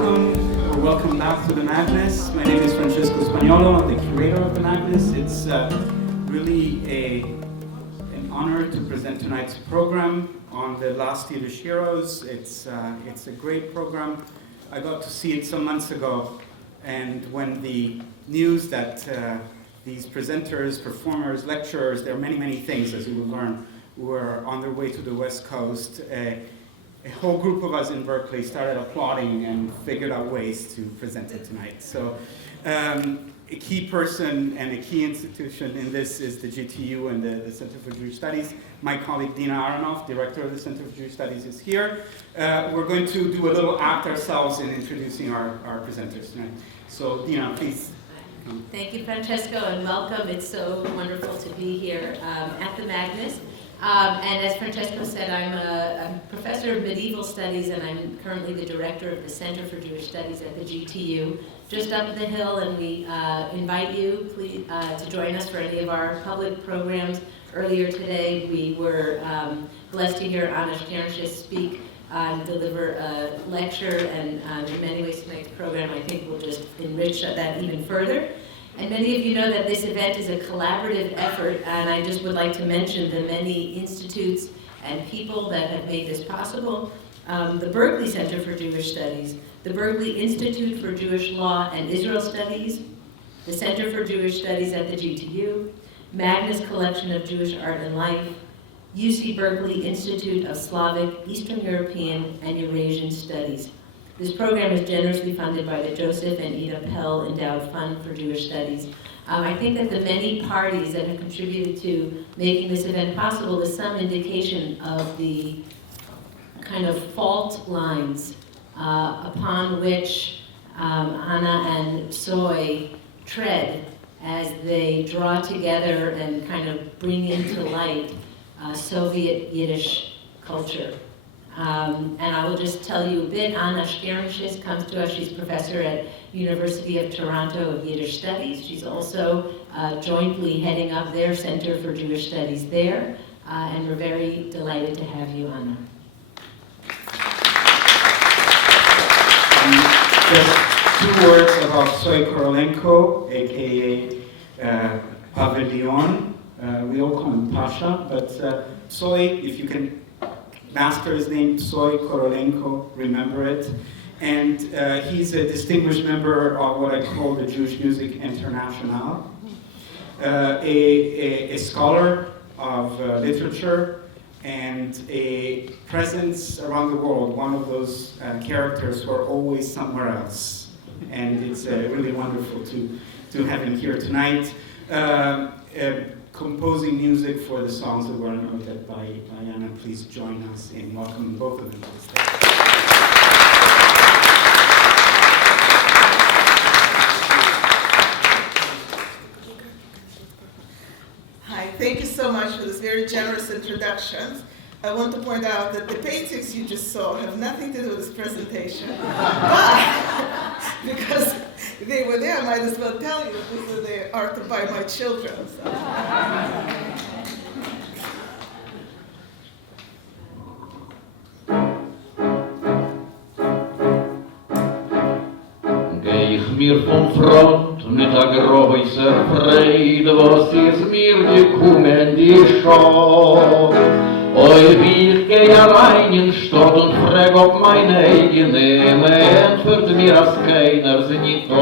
welcome back to the Madness. My name is Francesco Spagnolo. I'm the curator of the Madness. It's really an honor to present tonight's program on the last Yiddish heroes. It's a great program. I got to see it some months ago, and when the news that these presenters, performers, lecturers, there are many, many things, as you will learn, were on their way to the West Coast, a whole group of us in Berkeley started applauding and figured out ways to present it tonight. So a key person and a key institution in this is the GTU and the Center for Jewish Studies. My colleague Dina Aronoff, director of the Center for Jewish Studies, is here. We're going to do a little act ourselves in introducing our presenters tonight. So Dina, please. Thank you, Francesco, and welcome. It's so wonderful to be here at the Magnus. And as Francesco said, I'm a professor of medieval studies, and I'm currently the director of the Center for Jewish Studies at the GTU, just up the hill, and we invite you please, to join us for any of our public programs. Earlier today, we were blessed to hear Anna Sternschis speak and deliver a lecture, and in many ways tonight's program, I think, will just enrich that even further. And many of you know that this event is a collaborative effort, and I just would like to mention the many institutes and people that have made this possible. The Berkeley Center for Jewish Studies, the Berkeley Institute for Jewish Law and Israel Studies, the Center for Jewish Studies at the GTU, Magnus Collection of Jewish Art and Life, UC Berkeley Institute of Slavic, Eastern European, and Eurasian Studies. This program is generously funded by the Joseph and Ida Pell Endowed Fund for Jewish Studies. I think that the many parties that have contributed to making this event possible is some indication of the kind of fault lines upon which Anna and Soy tread as they draw together and kind of bring into light Soviet Yiddish culture. And I will just tell you a bit. Anna Sternschis comes to us. She's professor at University of Toronto of Yiddish Studies. She's also jointly heading up their Center for Jewish Studies there. And we're very delighted to have you, Anna. Just 2 words about Soy Korolenko, aka Pavilion. We all call him Pasha, but Soy, if you can master his name, Soy Korolenko, remember it. And he's a distinguished member of what I call the Jewish Music International, a scholar of literature and a presence around the world, one of those characters who are always somewhere else. And it's really wonderful to have him here tonight. Composing music for the songs that were noted by Anna. Please join us in welcoming both of them to the stage. Hi, thank you so much for this very generous introduction. I want to point out that the paintings you just saw have nothing to do with this presentation, but because they were there, I might as well tell you that these are the art by my children. So. Geh ich mir vom Front mit a größer Freude, was ist mir gekommen, die Schau. Oi, wie ich geh rein in Stadt und frag, ob meine eigene entführt mir, als keiner sie nicht da.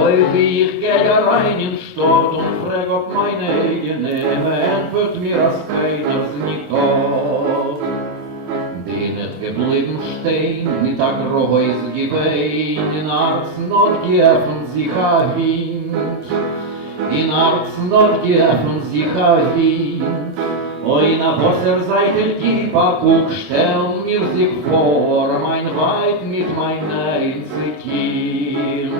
Oi, wie ich geh rein in Stadt und frag, ob meine eigene entführt mir, als keiner sie nicht da. Bin nicht geblieben stehen, mit a Groß gewein, in Arzen und geöffnet sich a Wind. In Arzen und geöffnet sich a Wind. Oi, na was seid ihr Kippa, guck, stell mir sich vor, mein Weib mit mein einzig Kind.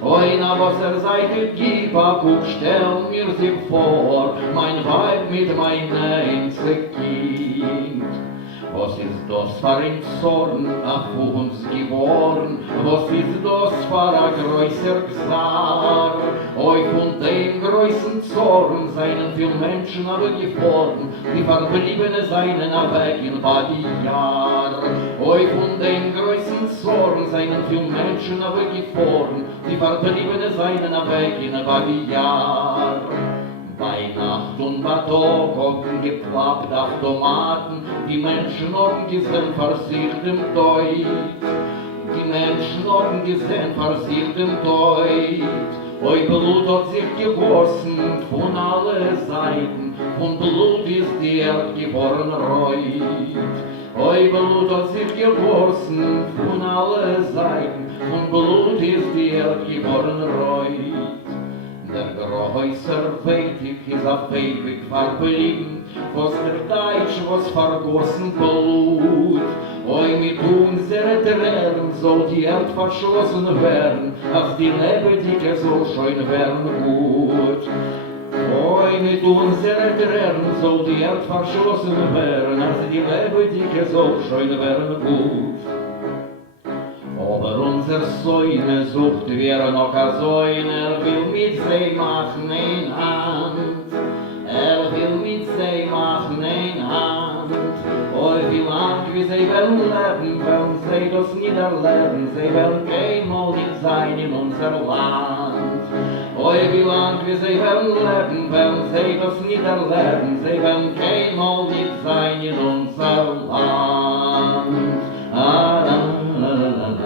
Oi, na was seid ihr Kippa, guck, stell mir sich vor, mein Weib mit mein einzig Kind. Was ist das für ein Zorn auf uns geworden? Was ist das für ein größer Gsar? Oi, von dem größten Zorn seien viele Menschen aber geworden, die Verbliebene seien weg in Badiar. Oi, von dem größten Zorn seien für Menschen weggefahren, die Vertriebene seien weg in Babi Yar. Bei Nacht und bei Tag haben geklappt Automaten, die Menschen haben gesehen, versiegt im Deut. Die Menschen haben gesehen, versiegt im Deut. Oi Blut hat sich gegossen von alle Seiten, von Blut ist die Erde geworden reut. Oi Blut hat sich gegossen von alle Seiten, von Blut ist die Erde geworden reut. Der größer Weitig ist auf ewig verblieben, was der Deutsch, was vergossen Blut. Oi, mit unseren Tränen soll die Erd verschlossen werden, als die Lebendige so schön werden gut. Oi, mit unseren Tränen soll die Erd verschlossen werden, als die Lebendige so schön werden gut. Aber unser Säune sucht wir noch a Säune, will mit sie machen in Hand. Will mit sie machen in Hand. Oi, wie lang wie sie werden leben, wenn sie das niederleben, sie werden keinmal nicht sein in unser Land. Oi, wie lang wie sie werden leben, wenn sie das niederleben, sie werden keinmal nicht sein in unser Land. Ah, la, la, la, la, la.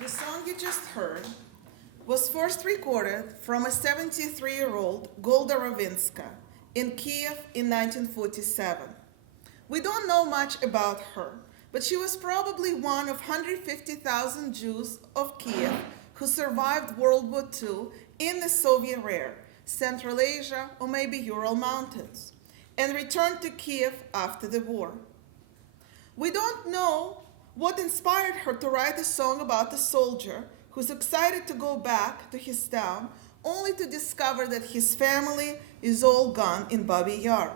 The song you just heard was first recorded from a 73-year-old Golda Ravinska in Kiev in 1947. We don't know much about her, but she was probably one of 150,000 Jews of Kiev who survived World War II in the Soviet era, Central Asia, or maybe Ural Mountains, and returned to Kiev after the war. We don't know what inspired her to write a song about a soldier who's excited to go back to his town, only to discover that his family is all gone in Babi Yar.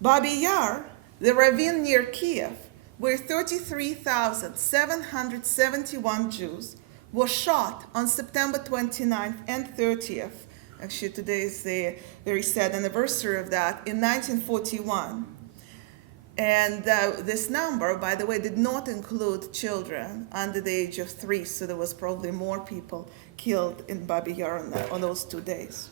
Babi Yar, the ravine near Kiev, where 33,771 Jews were shot on September 29th and 30th. Actually, today is the very sad anniversary of that, in 1941. And this number, by the way, did not include children under the age of 3, so there was probably more people killed in Babi Yar on those 2 days.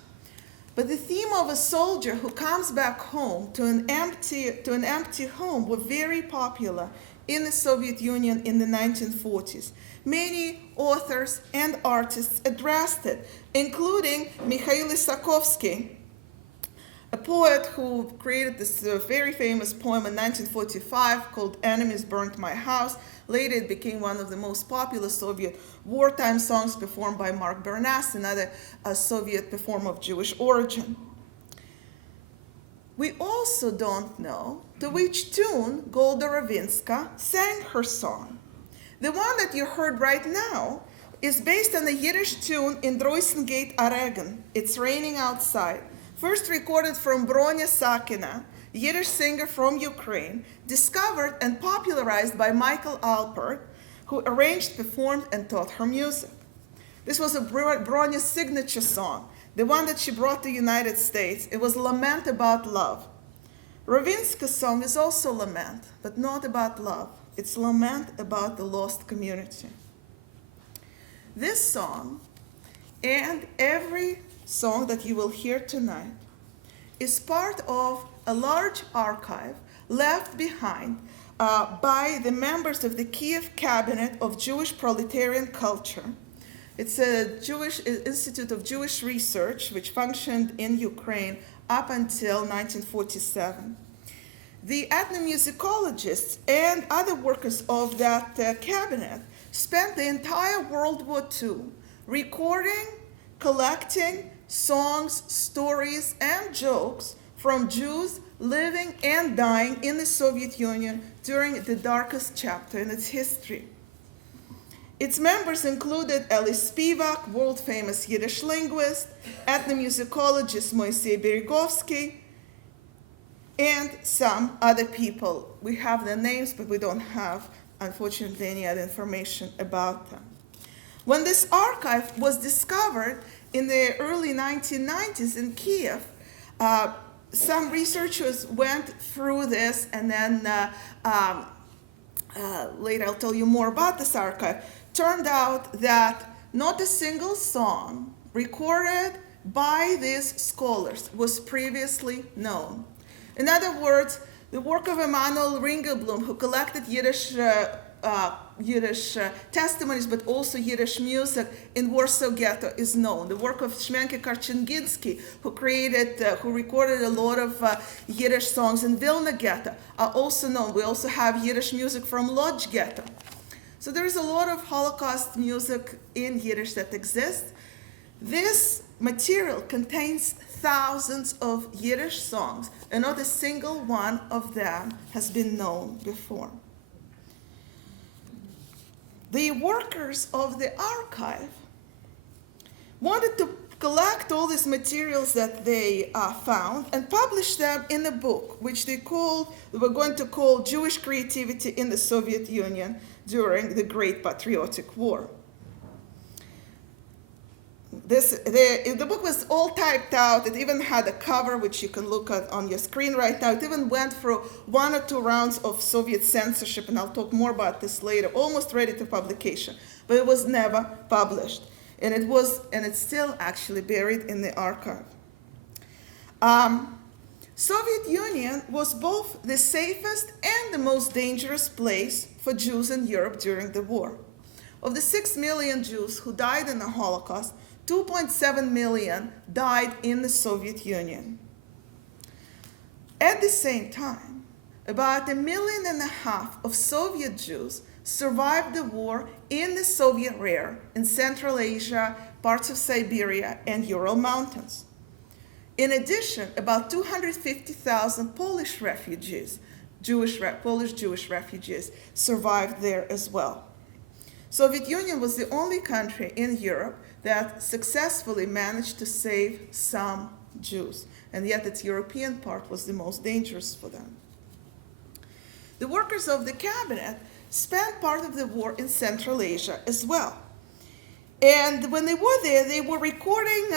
But the theme of a soldier who comes back home to an empty home was very popular in the Soviet Union in the 1940s. Many authors and artists addressed it, including Mikhail Isakovsky, a poet who created this very famous poem in 1945 called "Enemies Burnt My House." Later it became one of the most popular Soviet wartime songs performed by Mark Bernas, another Soviet performer of Jewish origin. We also don't know to which tune Golda Ravinska sang her song. The one that you heard right now is based on a Yiddish tune in Droisen geht a Regen, It's Raining Outside, first recorded from Bronya Sakina, Yiddish singer from Ukraine, discovered and popularized by Michael Alpert, who arranged, performed, and taught her music. This was Bronya's signature song, the one that she brought to the United States. It was Lament About Love. Ravinska's song is also lament, but not about love. It's lament about the lost community. This song, and every song that you will hear tonight, is part of a large archive left behind by the members of the Kiev Cabinet of Jewish Proletarian Culture. It's a Jewish Institute of Jewish Research which functioned in Ukraine up until 1947. The ethnomusicologists and other workers of that cabinet spent the entire World War II recording, collecting songs, stories, and jokes from Jews living and dying in the Soviet Union during the darkest chapter in its history. Its members included Eli Spivak, world-famous Yiddish linguist, ethnomusicologist Moisei Berigovsky, and some other people. We have their names, but we don't have, unfortunately, any other information about them. When this archive was discovered in the early 1990s in Kiev, some researchers went through this, and then later I'll tell you more about this archive. Turned out that not a single song recorded by these scholars was previously known. In other words, the work of Emanuel Ringelblum, who collected Yiddish testimonies, but also Yiddish music in Warsaw Ghetto, is known. The work of Shmenke Karczenginski, who recorded a lot of Yiddish songs in Vilna Ghetto, are also known. We also have Yiddish music from Lodz Ghetto. So there is a lot of Holocaust music in Yiddish that exists. This material contains thousands of Yiddish songs, and not a single one of them has been known before. The workers of the archive wanted to collect all these materials that they found and publish them in a book, which they were going to call Jewish Creativity in the Soviet Union during the Great Patriotic War. The book was all typed out. It even had a cover, which you can look at on your screen right now. It even went through 1 or 2 rounds of Soviet censorship, and I'll talk more about this later, almost ready to publication. But it was never published. And it's still actually buried in the archive. Soviet Union was both the safest and the most dangerous place for Jews in Europe during the war. Of the 6 million Jews who died in the Holocaust, 2.7 million died in the Soviet Union. At the same time, about 1.5 million of Soviet Jews survived the war in the Soviet rear in Central Asia, parts of Siberia, and Ural Mountains. In addition, about 250,000 Polish refugees, Polish Jewish refugees, survived there as well. Soviet Union was the only country in Europe that successfully managed to save some Jews, and yet its European part was the most dangerous for them. The workers of the cabinet spent part of the war in Central Asia as well. And when they were there, they were recording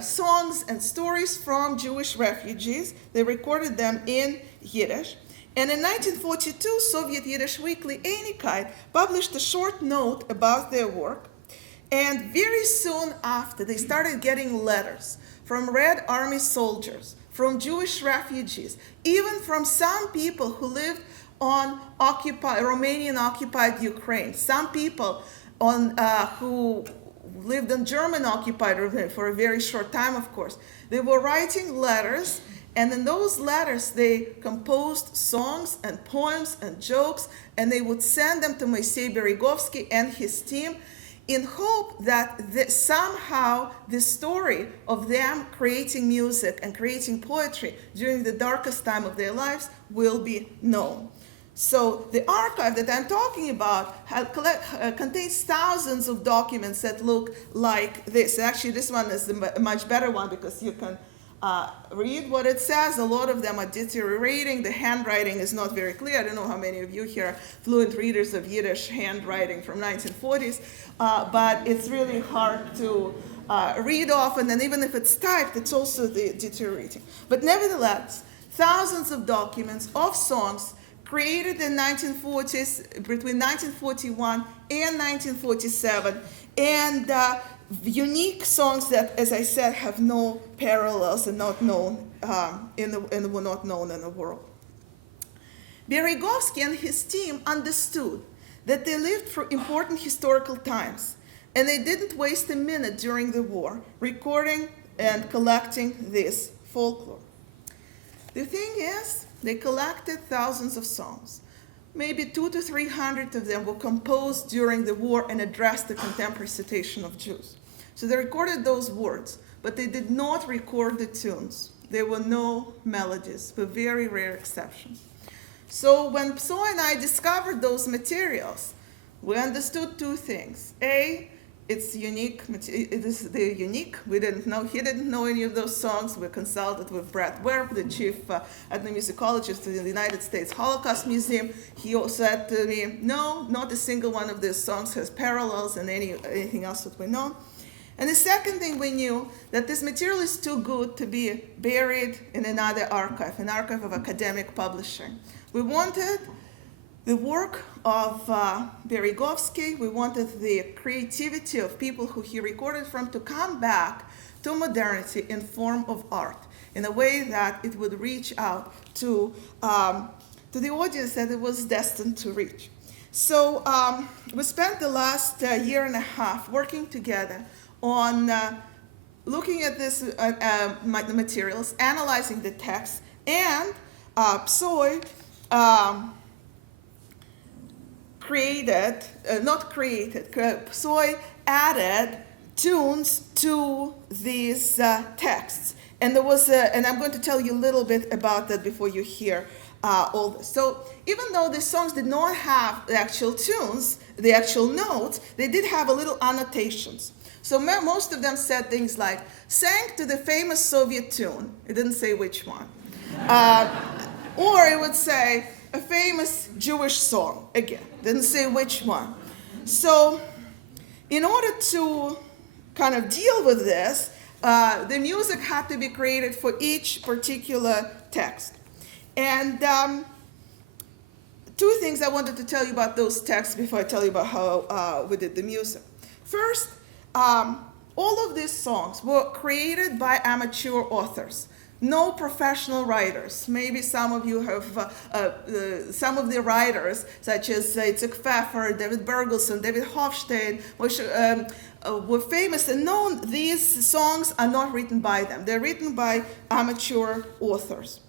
songs and stories from Jewish refugees. They recorded them in Yiddish. And in 1942, Soviet Yiddish weekly Einigkeit published a short note about their work. And very soon after, they started getting letters from Red Army soldiers, from Jewish refugees, even from some people who lived on Romanian-occupied Ukraine, some people who lived in German-occupied Ukraine for a very short time, of course. They were writing letters, and in those letters, they composed songs and poems and jokes, and they would send them to Moisei Berigovsky and his team in hope that somehow the story of them creating music and creating poetry during the darkest time of their lives will be known. So the archive that I'm talking about contains thousands of documents that look like this. Actually, this one is a much better one because you can read what it says. A lot of them are deteriorating. The handwriting is not very clear. I don't know how many of you here are fluent readers of Yiddish handwriting from 1940s, but it's really hard to read often, and even if it's typed, it's also deteriorating. But nevertheless, thousands of documents of songs created in 1940s, between 1941 and 1947, and unique songs that, as I said, have no parallels and not known were not known in the world. Berigovsky and his team understood that they lived through important historical times, and they didn't waste a minute during the war recording and collecting this folklore. The thing is, they collected thousands of songs. Maybe 200 to 300 of them were composed during the war and addressed the contemporary situation of Jews. So they recorded those words, but they did not record the tunes. There were no melodies, with very rare exceptions. So when Pso and I discovered those materials, we understood two things. A, it's unique. It is the unique. He didn't know any of those songs. We consulted with Brad Werb, the chief ethnomusicologist of the United States Holocaust Museum. He also said to me, no, not a single one of these songs has parallels in anything else that we know. And the second thing we knew, that this material is too good to be buried in another archive, an archive of academic publishing. We wanted the work of Beregovsky, we wanted the creativity of people who he recorded from to come back to modernity in form of art, in a way that it would reach out to the audience that it was destined to reach. So we spent the last year and a half working together on looking at this the materials, analyzing the text, and Psoy Psoy added tunes to these texts. And there was, and I'm going to tell you a little bit about that before you hear all this. So even though the songs did not have the actual tunes, the actual notes, they did have a little annotations. So most of them said things like, sang to the famous Soviet tune. It didn't say which one. Or it would say, a famous Jewish song. Again, didn't say which one. So in order to kind of deal with this, the music had to be created for each particular text. And two things I wanted to tell you about those texts before I tell you about how we did the music. First, all of these songs were created by amateur authors. No professional writers. Maybe some of you have, some of the writers, such as Yitzhak Pfeffer, David Bergelson, David Hofstein, were famous and known. These songs are not written by them. They're written by amateur authors.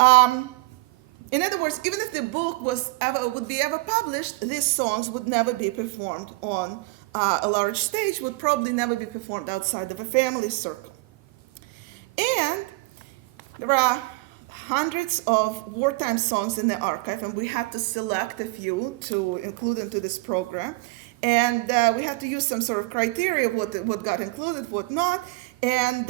In other words, even if the book would be ever published, these songs would never be performed on a large stage, would probably never be performed outside of a family circle. And there are hundreds of wartime songs in the archive, and we had to select a few to include into this program. And we had to use some sort of criteria of what got included, what not. And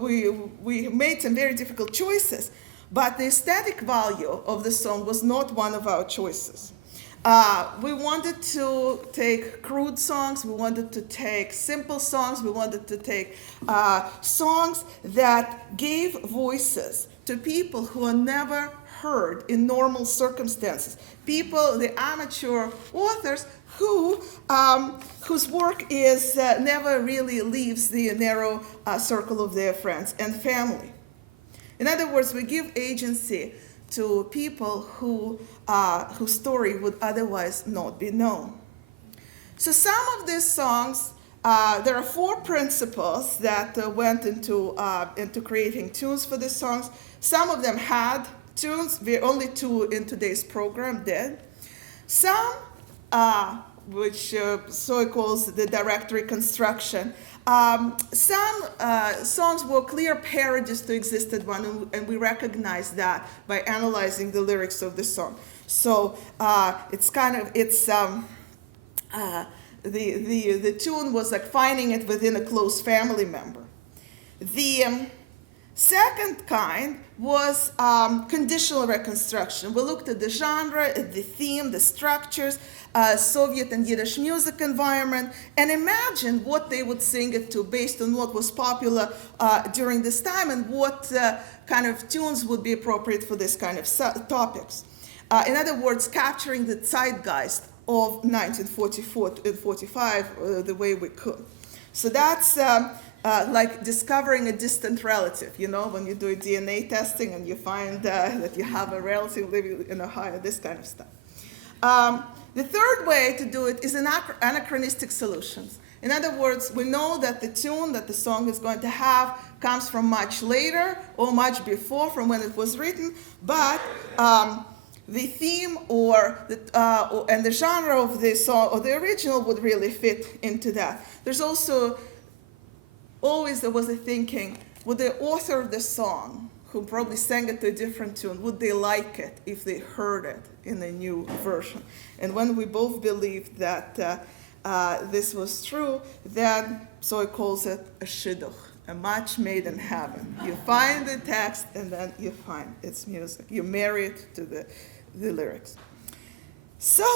we made some very difficult choices. But the aesthetic value of the song was not one of our choices. We wanted to take crude songs, we wanted to take simple songs, we wanted to take songs that gave voices to people who are never heard in normal circumstances. People, the amateur authors whose work is never really leaves the narrow circle of their friends and family. In other words, we give agency to people whose story would otherwise not be known. So some of these songs, there are 4 principles that went into creating tunes for these songs. Some of them had tunes, only 2 in today's program did. Some, which Soy calls the direct reconstruction, some songs were clear parodies to existed one, and we recognize that by analyzing the lyrics of the song. So the tune was like finding it within a close family member. The second kind was conditional reconstruction. We looked at the genre, at the theme, the structures, Soviet and Yiddish music environment, and imagined what they would sing it to based on what was popular during this time and what kind of tunes would be appropriate for this kind of topics. In other words, capturing the zeitgeist of 1944 and 45 the way we could. So that's like discovering a distant relative, you know, when you do DNA testing and you find that you have a relative living in Ohio, this kind of stuff. The third way to do it is anachronistic solutions. In other words, we know that the tune that the song is going to have comes from much later or much before from when it was written, but the theme and the genre of the song or the original would really fit into that. There's also always there was a thinking, would the author of the song, who probably sang it to a different tune, would they like it if they heard it in a new version? And when we both believed that this was true, then so he calls it a shidduch, a match made in heaven. You find the text and then you find its music. You marry it to the lyrics. So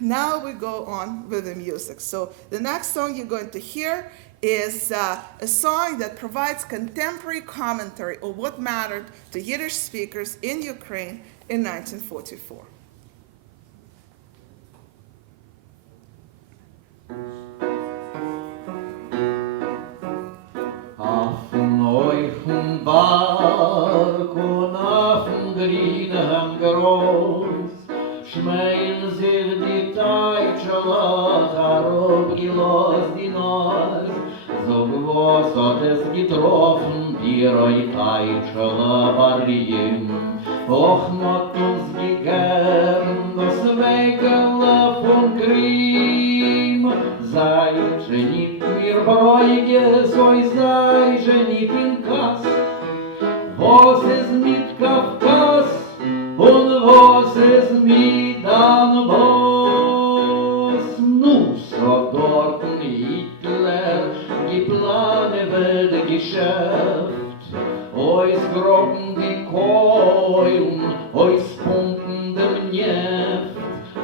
now we go on with the music. So the next song you're going to hear is a song that provides contemporary commentary on what mattered to Yiddish speakers in Ukraine in 1944. Affen euchen Berg und affen grünem Groß schmeien sich die Teitschelach herab gelost die Nas so groß hat es getroffen die Teitschelach Barrien och mott uns gegeben das Wegele von Krim sei женит мир броиге сой sei женит in Kass was ist mit Kafkas und was ist mit Donbass nu so dort Hitler geplane werde Geschäft ois groben die Keulen ois pumpen dem Neft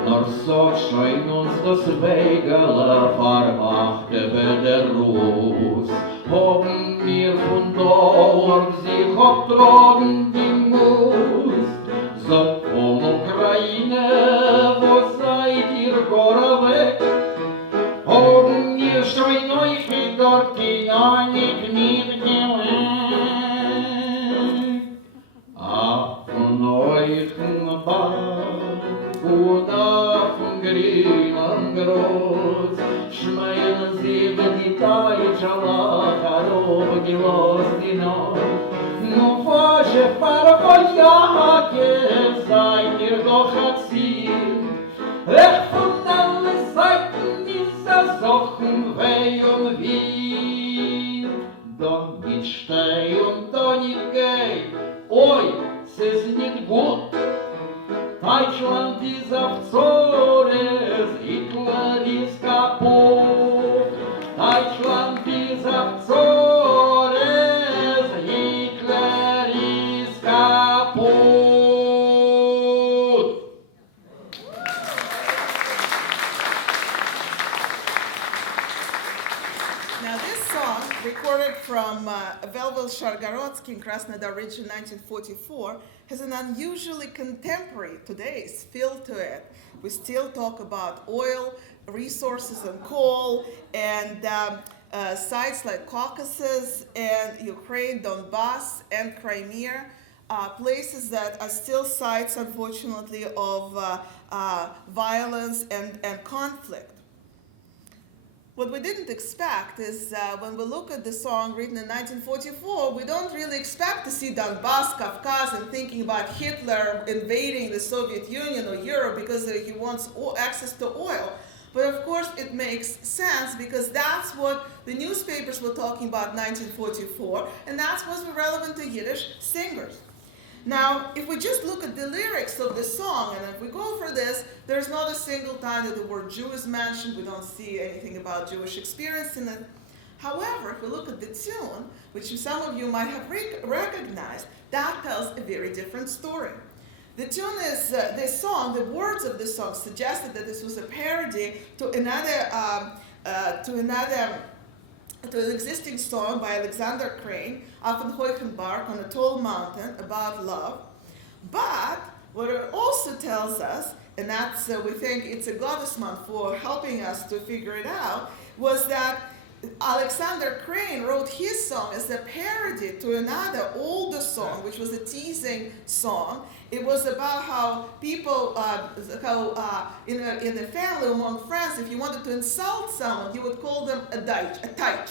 nor so schein uns das Wegele vermachte bei der Russ hoben wir von dort sich obtragen die Must so von Ukraine wo seid ihr gora weg hoben wir schein euch dort die einig nicht gelegt von euchen Bad und von grünem Groß schmeien sie die Teitschelach herab gelost die Nacht nu fasche Farfajake seid ihr doch erzielt von allen Seiten ist das Sochen weh und wie dann nicht steh und dann nicht geh oi, es ist nicht gut Deutschland ist auf Zores, Hitler ist kaputt. Deutschland ist auf Zores, Hitler ist kaputt. Now this song, recorded from Velvel Shargarotsky in Krasnodar region 1944, has an unusually contemporary today's feel to it. We still talk about oil, resources and coal, and sites like Caucasus and Ukraine, Donbass and Crimea, places that are still sites, unfortunately, of violence and conflict. What we didn't expect is when we look at the song written in 1944, we don't really expect to see Donbass, Kafkas, and thinking about Hitler invading the Soviet Union or Europe because he wants access to oil. But of course it makes sense because that's what the newspapers were talking about in 1944, and that's what's relevant to Yiddish singers. Now, if we just look at the lyrics of the song, and if we go for this, there's not a single time that the word Jew is mentioned. We don't see anything about Jewish experience in it. However, if we look at the tune, which some of you might have recognized, that tells a very different story. The tune is, this song, the words of this song suggested that this was a parody to an existing song by Alexander Crane, Auf den hohen Berg, on a tall mountain, about love. But what it also tells us, and that's, we think it's a goddessman for helping us to figure it out, was that Alexander Crane wrote his song as a parody to another older song, which was a teasing song. It was about how people, in a family, among friends, if you wanted to insult someone, you would call them a Teich.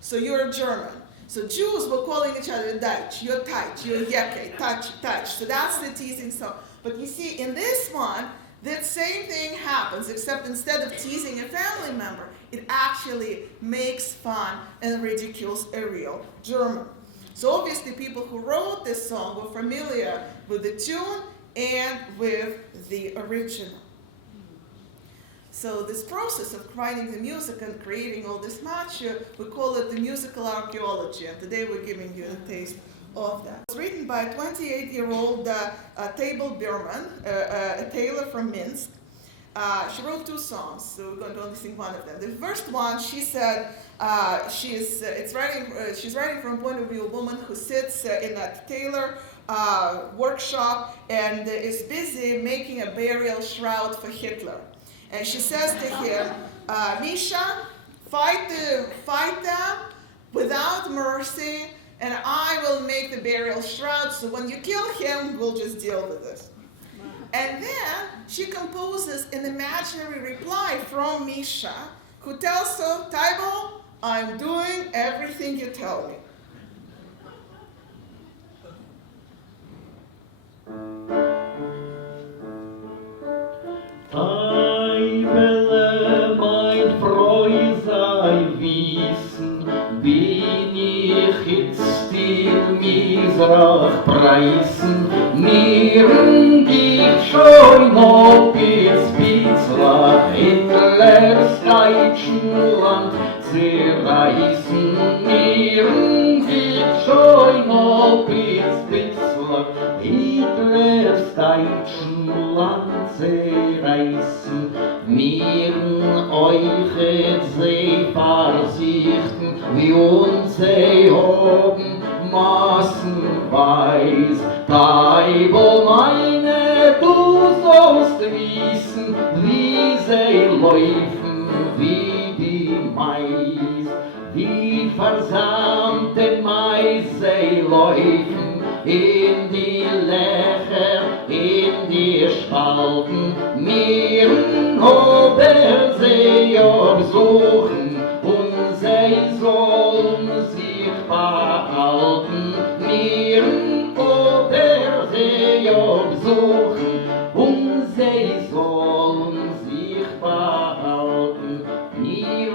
So you're a German. So Jews were calling each other Deutsch, you're Teich, you're Yeke, Teich. So that's the teasing song. But you see, in this one, that same thing happens, except instead of teasing a family member, it actually makes fun and ridicules a real German. So obviously people who wrote this song were familiar with the tune and with the original. So this process of writing the music and creating all this matcha, we call it the musical archaeology, and today we're giving you a taste of that. It's written by 28-year-old Tabel Bierman, a tailor from Minsk. She wrote 2 songs, so we're going to only sing one of them. The first one, she said, she's writing from a point of view of a woman who sits in a tailor workshop and is busy making a burial shroud for Hitler. And she says to him, Misha, fight them without mercy, and I will make the burial shroud, so when you kill him, we'll just deal with this. And then she composes an imaginary reply from Misha, who tells her, Taibo, I'm doing everything you tell me. Teibele, mein Freund, sei wissen, bin ich jetzt in Misrach preisen, mir gibt schon ob es Bizlach Hitlers deutschen Land zerreißen, mir gibt schon ob es Bizlach Hitlers deutschen Land zerreißen, mir euch sie versichten, wie uns sie haben massenweis. Taibo meine, du sollst wissen, wie sie laufen, wie die Mais, wie versammte Mais sie laufen, in die Löcher, in die Spalten, mir haben sie besuchen, und sie sollen sich behalten, mir haben sie besuchen, und sie sollen sich behalten, mir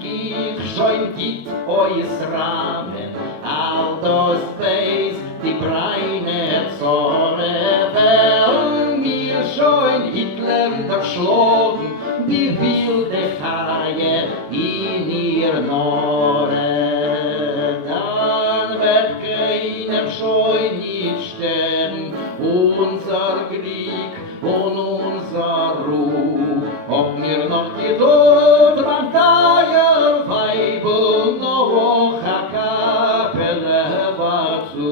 gibt schon gibt euch Rahmen, all das Beis, die breine Zorne, weil mir schon Hitler erschlagen, die wilde Haie in ihr Norden. Dann wird keiner schon nicht sterben, unser Krieg und unser Ruh. Ob mir noch die Tod, man Teier, Weibel, noch a Kapelle war zu.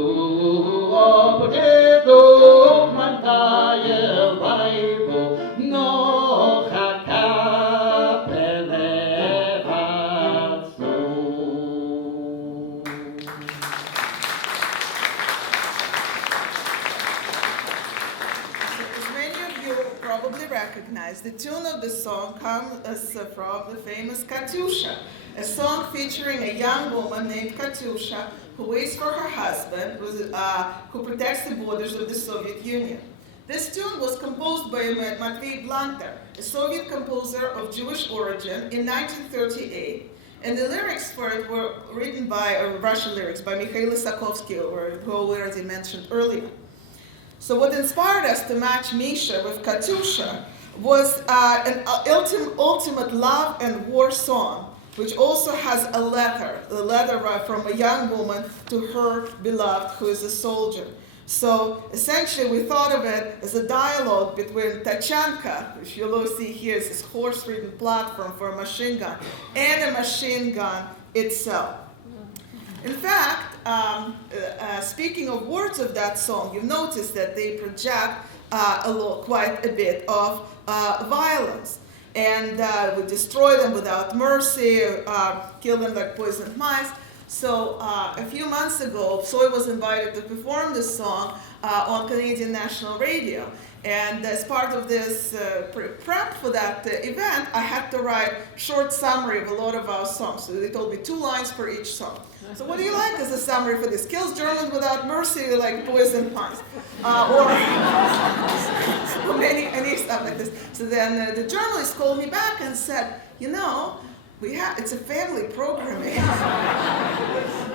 Ob die Tod, man Teier, Weibel, noch a Kapelle war zu. As many of you probably recognize, the tune of the song comes from the famous Katyusha, a song featuring a young woman named Katyusha who waits for her husband, who protects the borders of the Soviet Union. This tune was composed by Matvey Blanter, a Soviet composer of Jewish origin, in 1938, and the lyrics for it were written by Russian lyrics by Mikhail Isakovsky, who we already mentioned earlier. So what inspired us to match Misha with Katyusha was an ultimate love and war song, which also has a letter from a young woman to her beloved, who is a soldier. So essentially we thought of it as a dialogue between Tachanka, which you'll see here is this horse-ridden platform for a machine gun, and a machine gun itself. In fact, speaking of words of that song, you notice that they project quite a bit of violence. And we destroy them without mercy, kill them like poisoned mice. So a few months ago, Psoy was invited to perform this song on Canadian National Radio. And as part of this prep for that event, I had to write a short summary of a lot of our songs. So they told me 2 lines per each song. So what do you like as a summary for this? Kills Germans without mercy like poisoned mice. Or any stuff like this. So then the journalist called me back and said, you know, it's a family program.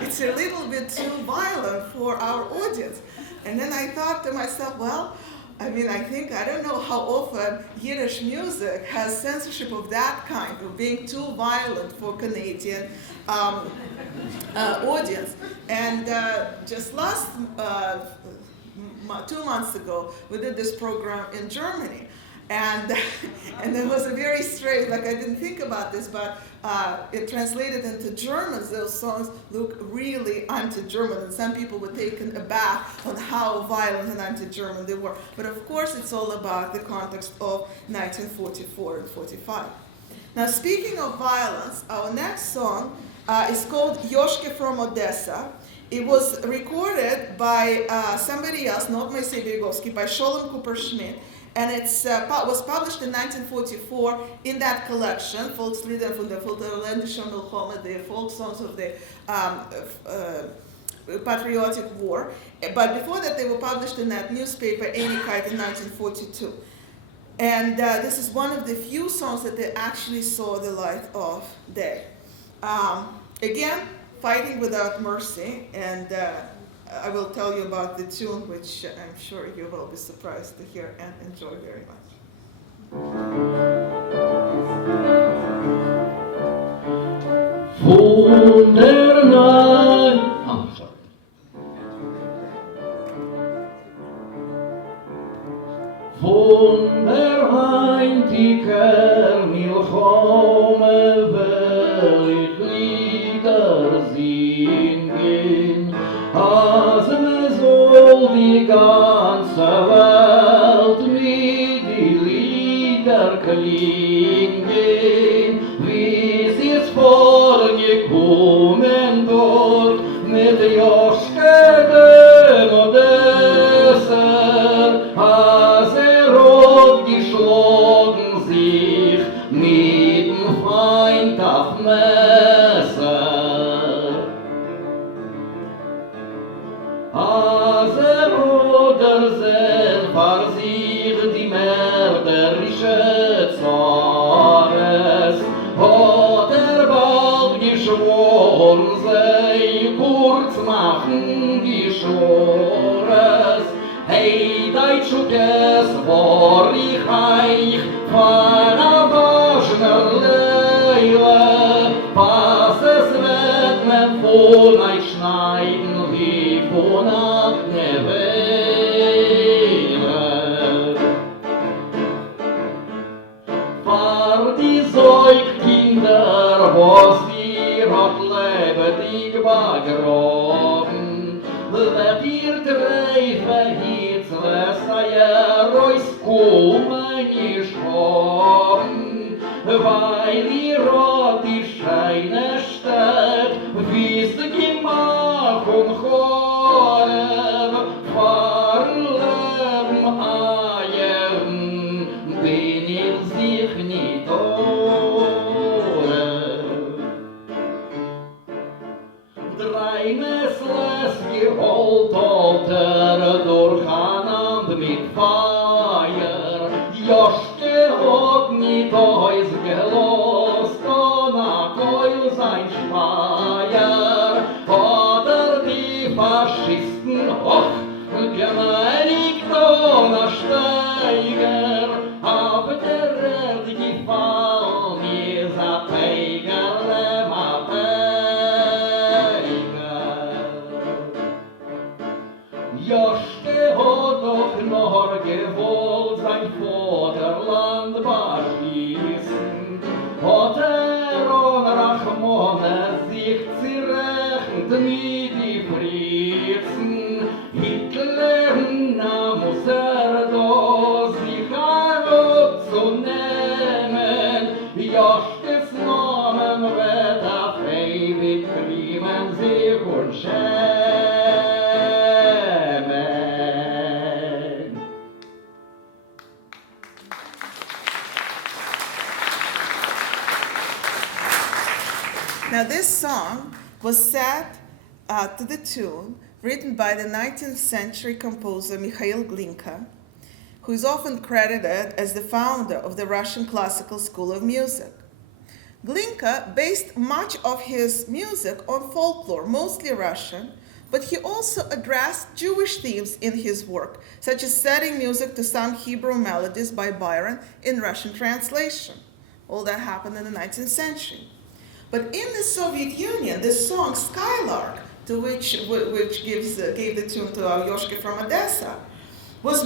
it's a little bit too violent for our audience. And then I thought to myself, well, I mean, I don't know how often Yiddish music has censorship of that kind, of being too violent for Canadian audience. And just last 2 months ago, we did this program in Germany. And it was a very strange, like I didn't think about this, but it translated into German, those songs look really anti-German, and some people were taken aback on how violent and anti-German they were. But of course it's all about the context of 1944 and 45. Now speaking of violence, our next song is called Yoshke from Odessa. It was recorded by somebody else, not Moisei Bergovsky, by Sholem Cooper-Schmidt. And it was published in 1944 in that collection, Volkslieder von der Vaterländischen Milchome, the folk songs of the patriotic war. But before that, they were published in that newspaper, Einigkeit, in 1942. And this is one of the few songs that they actually saw the light of day. Again, Fighting Without Mercy, and I will tell you about the tune, which I'm sure you will be surprised to hear and enjoy very much. Von der Nein... sorry. Von der heimtigen Milchome will ich Lieder singen, als me soll die ganze Welt mit die Lieder klingen, wie sie es vorgekommen dort mit Joschke dem Odesser, als rot geschlagen sich mit dem Feind auf Messer. Als oder sind vor sich die mörderische Zores, hat bald geschworen, sei kurz machen die Schwores. Hey, Deutschukes, war ich euch von a waschner Leile, was es wird mir von euch schneiden, wie von eine Weile. War die Säugkinder, was ihr habt lebendig begraben, wird ihr treife Hitzles eier euch kommen nicht haben, weil ihr rot die scheine Stadt wisst gemach Chorem, fahren leben eiern, bin ich sich nicht Drei Messles geholt Alter durcheinander mit Feier. Joschke hat nicht euch gelost, und a Keul sein Schmeier. Oder die Faschisten hoch, gemeinigt ohne Steiger, auf der Erde gefallen, ihr seid Peigerle, Joschke hat doch noch gewollt sein Vaterland beschießen, hat und Rachmone sich zerrechnet mit die Fritzen. Hitler muss da sich herabzunehmen, Joschkes Namen wird auf ewig priemen sich und Now this song was set to the tune written by the 19th century composer Mikhail Glinka, who is often credited as the founder of the Russian classical school of music. Glinka based much of his music on folklore, mostly Russian, but he also addressed Jewish themes in his work, such as setting music to some Hebrew melodies by Byron in Russian translation. All that happened in the 19th century. But in the Soviet Union, the song Skylark, which gave the tune to Yoshke from Odessa, was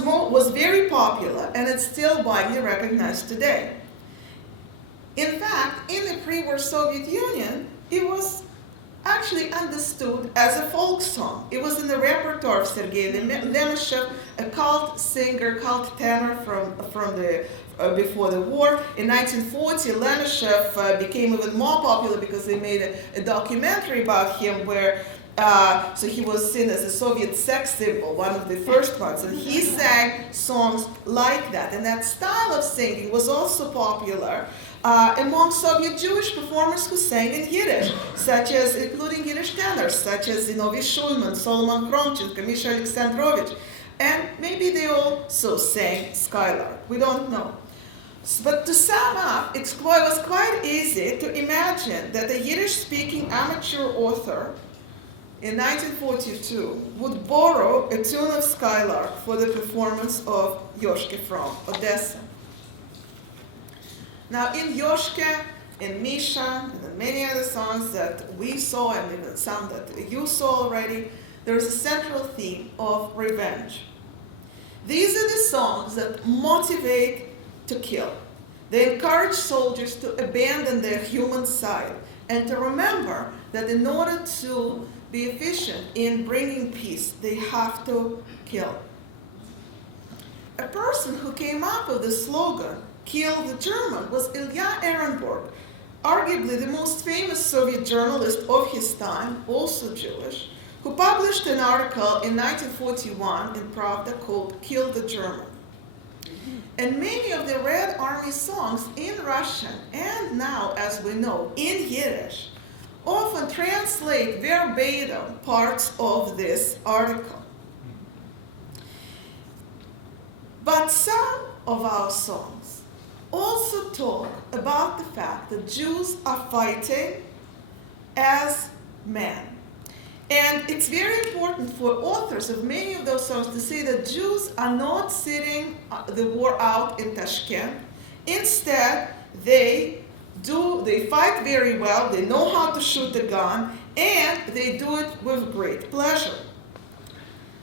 very popular, and it's still widely recognized today. In fact, in the pre-war Soviet Union, it was actually understood as a folk song. It was in the repertoire of Sergei Lemeshev, a cult singer, cult tenor from the before the war. In 1940, Lemeshev became even more popular because they made a documentary about him where so he was seen as a Soviet sex symbol, one of the first ones, and he sang songs like that. And that style of singing was also popular among Soviet Jewish performers who sang in Yiddish, including Yiddish tenors, such as Zinovi Shulman, Solomon Kromchenko, Misha Alexandrovich, and maybe they also sang Skylark. We don't know. But to sum up, it was quite easy to imagine that a Yiddish-speaking amateur author in 1942 would borrow a tune of Skylark for the performance of Yoshke from Odessa. Now in Yoshke, in Misha, and in many other songs that we saw, and even some that you saw already, there is a central theme of revenge. These are the songs that motivate to kill. They encourage soldiers to abandon their human side and to remember that in order to be efficient in bringing peace, they have to kill. A person who came up with the slogan, "Kill the German," was Ilya Ehrenburg, arguably the most famous Soviet journalist of his time, also Jewish, who published an article in 1941 in Pravda called "Kill the German." And many of the Red Army songs in Russian, and now, as we know, in Yiddish, often translate verbatim parts of this article. But some of our songs also talk about the fact that Jews are fighting as men. And it's very important for authors of many of those songs to say that Jews are not sitting the war out in Tashkent. Instead, they fight very well, they know how to shoot a gun, and they do it with great pleasure.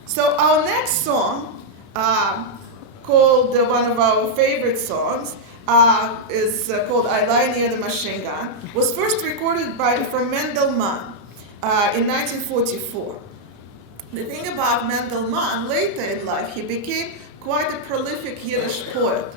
So our next song, called one of our favorite songs, is called "I Lie Near the Machine Gun," was first recorded from Mendel Mann in 1944. The thing about Mendel Mann, later in life, he became quite a prolific Yiddish poet.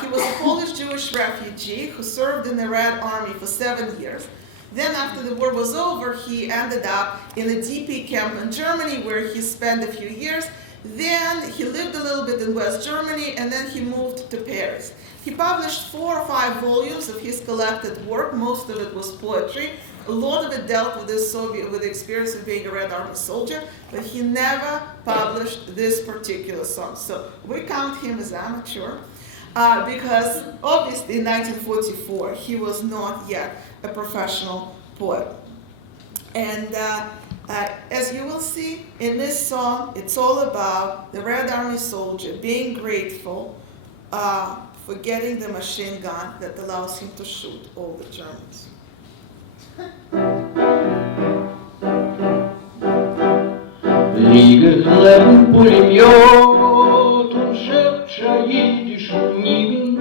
He was a Polish-Jewish refugee who served in the Red Army for 7 years. Then after the war was over, he ended up in a DP camp in Germany where he spent a few years. Then he lived a little bit in West Germany, and then he moved to Paris. He published 4 or 5 volumes of his collected work. Most of it was poetry. A lot of it dealt with the experience of being a Red Army soldier, but he never published this particular song. So we count him as amateur. Because obviously in 1944 he was not yet a professional poet. And as you will see in this song, it's all about the Red Army soldier being grateful for getting the machine gun that allows him to shoot all the Germans. Liege chleb пулемет, он шепча Yiddish nigen,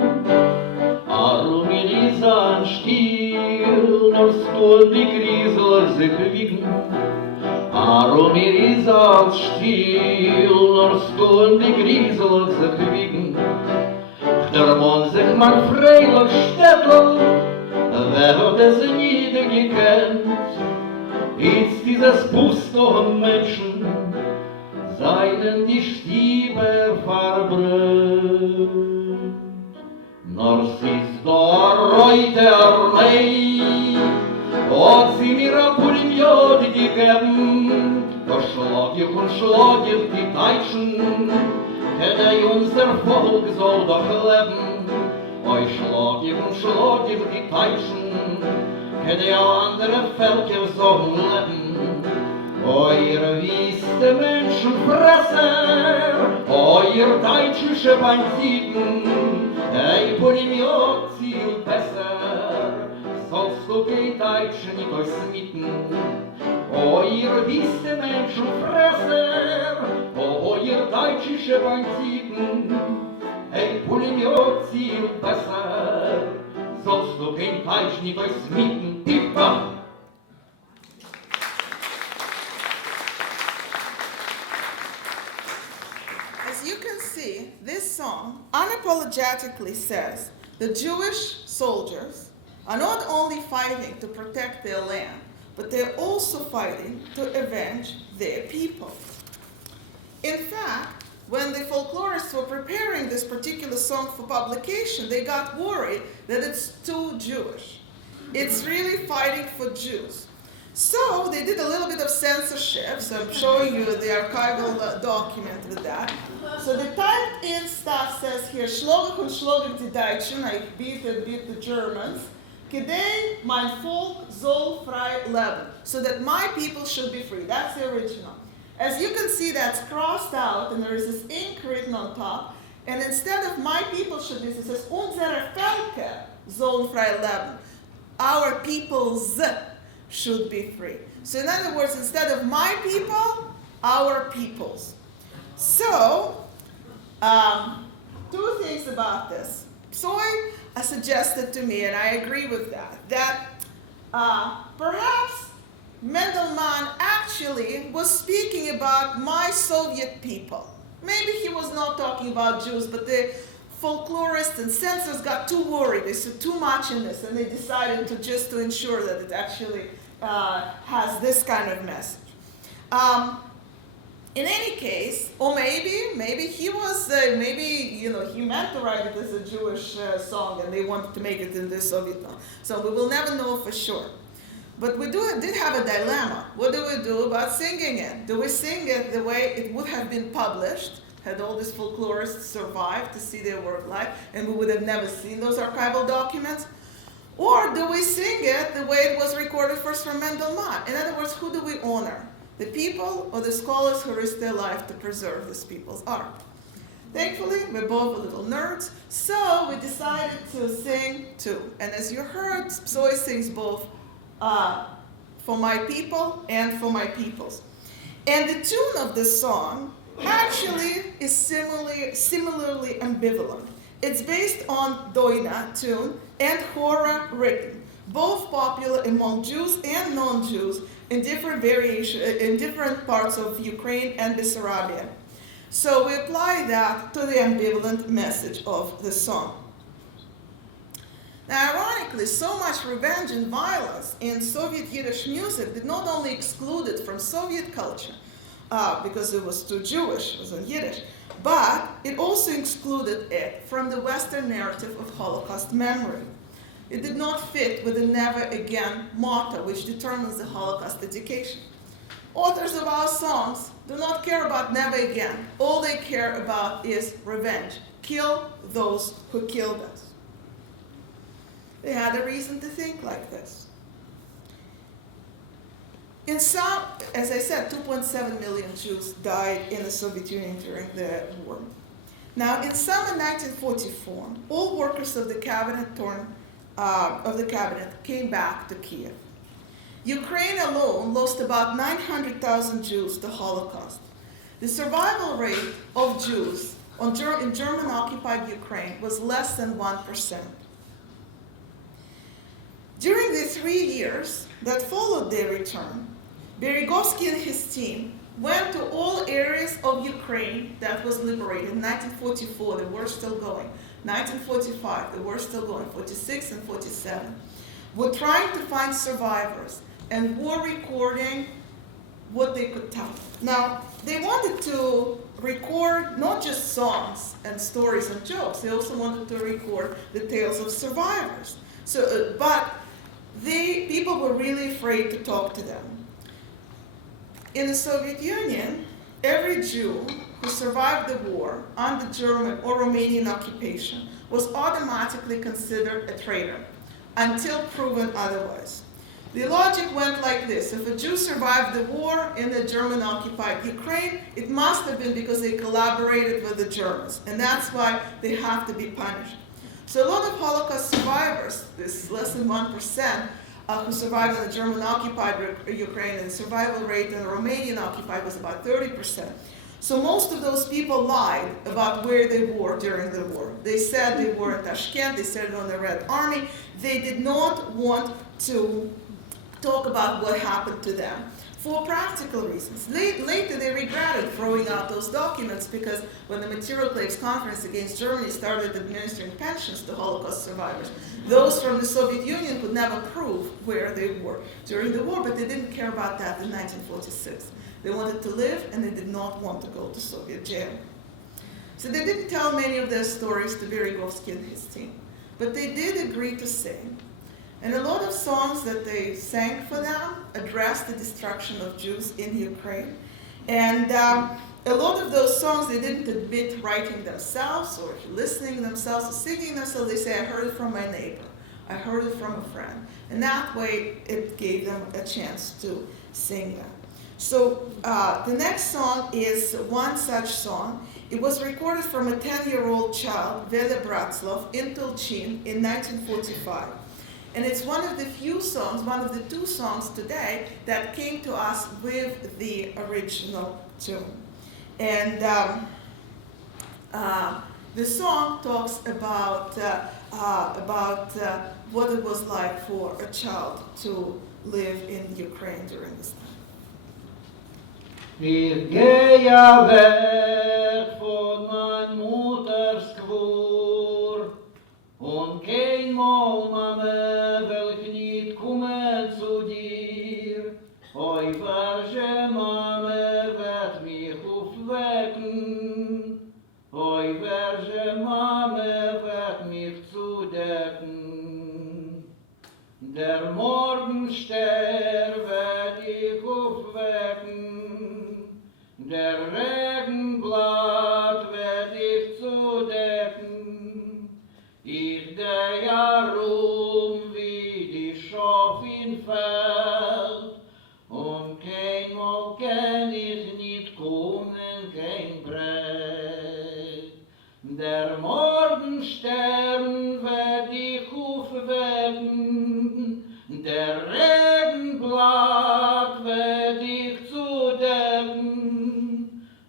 Armee an Stiel, nor stol die Griesel sich wiegen. Armee an Stiel, nor stol die Griesel sich wiegen. Der Mann sich man freilich Städtel, wird es niedergekennt. Jetzt dieses Bus noch Menschen, seien die Stiebe verbrannt. Nor siehst da reute Armee, hat sie mir ein Pulemiot gegeben. Da schlag ich die Deutschen, hätte unser Volk soll doch leben. Oi schlag ihr die Teitschen, ke die andere Völker sollen leben. Eure wieste Menschenfresser, euer deutsche Beinziegen, ey Polimiot zielt besser, sollst du die Deutschen nicht euch smitten. Euer wieste Menschenfresser, euer deutsche Beinziegen, ey Polimiot zielt besser, sollst du die Deutschen nicht euch smitten. Tippa! As you can see, this song unapologetically says the Jewish soldiers are not only fighting to protect their land, but they're also fighting to avenge their people. In fact, when the folklorists were preparing this particular song for publication, they got worried that it's too Jewish. It's really fighting for Jews. So they did a little bit of censorship, so I'm showing you the archival document with that. So the typed in stuff says here, Schlogig und schlogig die Deutschen, I beat and beat the Germans, Kedei mein Volk soll frei leben, so that my people should be free. That's the original. As you can see, that's crossed out, and there is this ink written on top, and instead of my people should be, it says, unsere Völker sollen frei leben. Our peoples should be free. So in other words, instead of my people, our peoples. So, two things about this. Soy suggested to me, and I agree with that perhaps Mendelman actually was speaking about my Soviet people. Maybe he was not talking about Jews, but the folklorists and censors got too worried. They saw too much in this, and they decided to ensure that it actually has this kind of message. In any case, or maybe he was, he meant to write it as a Jewish song, and they wanted to make it in the Soviet song. So we will never know for sure. But we did have a dilemma. What do we do about singing it? Do we sing it the way it would have been published, had all these folklorists survived to see their work live, and we would have never seen those archival documents? Or do we sing it the way it was recorded first from Mendelman? In other words, who do we honor? The people or the scholars who risked their life to preserve this people's art? Thankfully, we're both little nerds, so we decided to sing too. And as you heard, Soy sings both for my people and for my peoples. And the tune of this song actually is similarly ambivalent. It's based on Doina tune and Hora written, both popular among Jews and non-Jews in different parts of Ukraine and Bessarabia. So we apply that to the ambivalent message of the song. Now, ironically, so much revenge and violence in Soviet Yiddish music did not only exclude it from Soviet culture, because it was too Jewish, it was in Yiddish, but it also excluded it from the Western narrative of Holocaust memory. It did not fit with the never again motto, which determines the Holocaust education. Authors of our songs do not care about never again. All they care about is revenge. Kill those who killed us. They had a reason to think like this. In some, as I said, 2.7 million Jews died in the Soviet Union during the war. Now, in summer 1944, all workers of the cabinet came back to Kiev. Ukraine alone lost about 900,000 Jews to Holocaust. The survival rate of Jews in German-occupied Ukraine was less than 1%. During the 3 years that followed their return, Beregovsky and his team went to all areas of Ukraine that was liberated. In 1944, the war still going. 1945, the war still going. 46 and 47. Were trying to find survivors and were recording what they could tell. Now, they wanted to record not just songs and stories and jokes. They also wanted to record the tales of survivors. But people were really afraid to talk to them. In the Soviet Union, every Jew who survived the war under German or Romanian occupation was automatically considered a traitor until proven otherwise. The logic went like this: if a Jew survived the war in the German-occupied Ukraine, it must have been because they collaborated with the Germans, and that's why they have to be punished. So a lot of Holocaust survivors, this is less than 1%, who survived in the German-occupied Ukraine, and the survival rate in the Romanian-occupied was about 30%. So most of those people lied about where they were during the war. They said they were in Tashkent, they said it on the Red Army. They did not want to talk about what happened to them for practical reasons. Later they regretted throwing out those documents, because when the Material Claims Conference against Germany started administering pensions to Holocaust survivors, those from the Soviet Union could never prove where they were during the war, but they didn't care about that in 1946. They wanted to live, and they did not want to go to Soviet jail. So they didn't tell many of their stories to Beregovsky and his team, but they did agree to sing. And a lot of songs that they sang for them addressed the destruction of Jews in Ukraine. And a lot of those songs they didn't admit writing themselves or listening themselves or singing themselves. They say, I heard it from my neighbor. I heard it from a friend. And that way it gave them a chance to sing them. So the next song is one such song. It was recorded from a 10-year-old child, Vele Bratslov, in Tulchin in 1945. And it's one of the few songs, one of the two songs today that came to us with the original tune. And the song talks about what it was like for a child to live in Ukraine during this time. Ich gehe weg von mein Mutters Quur, und kein Mal, Mame, welch nicht kommen zu dir. Oi, welche Mame wird mich aufwecken, oi, welche Mame wird mich zudecken. Der Morgenstern wird ich aufwecken, der Regenblatt wird ich zudecken. Ich gehe herum wie die Schaf in Feld, und keinmal kann ich nicht kommen, kein Brett. Der Morgenstern wird ich aufwecken, der Regenblatt wird ich zudecken.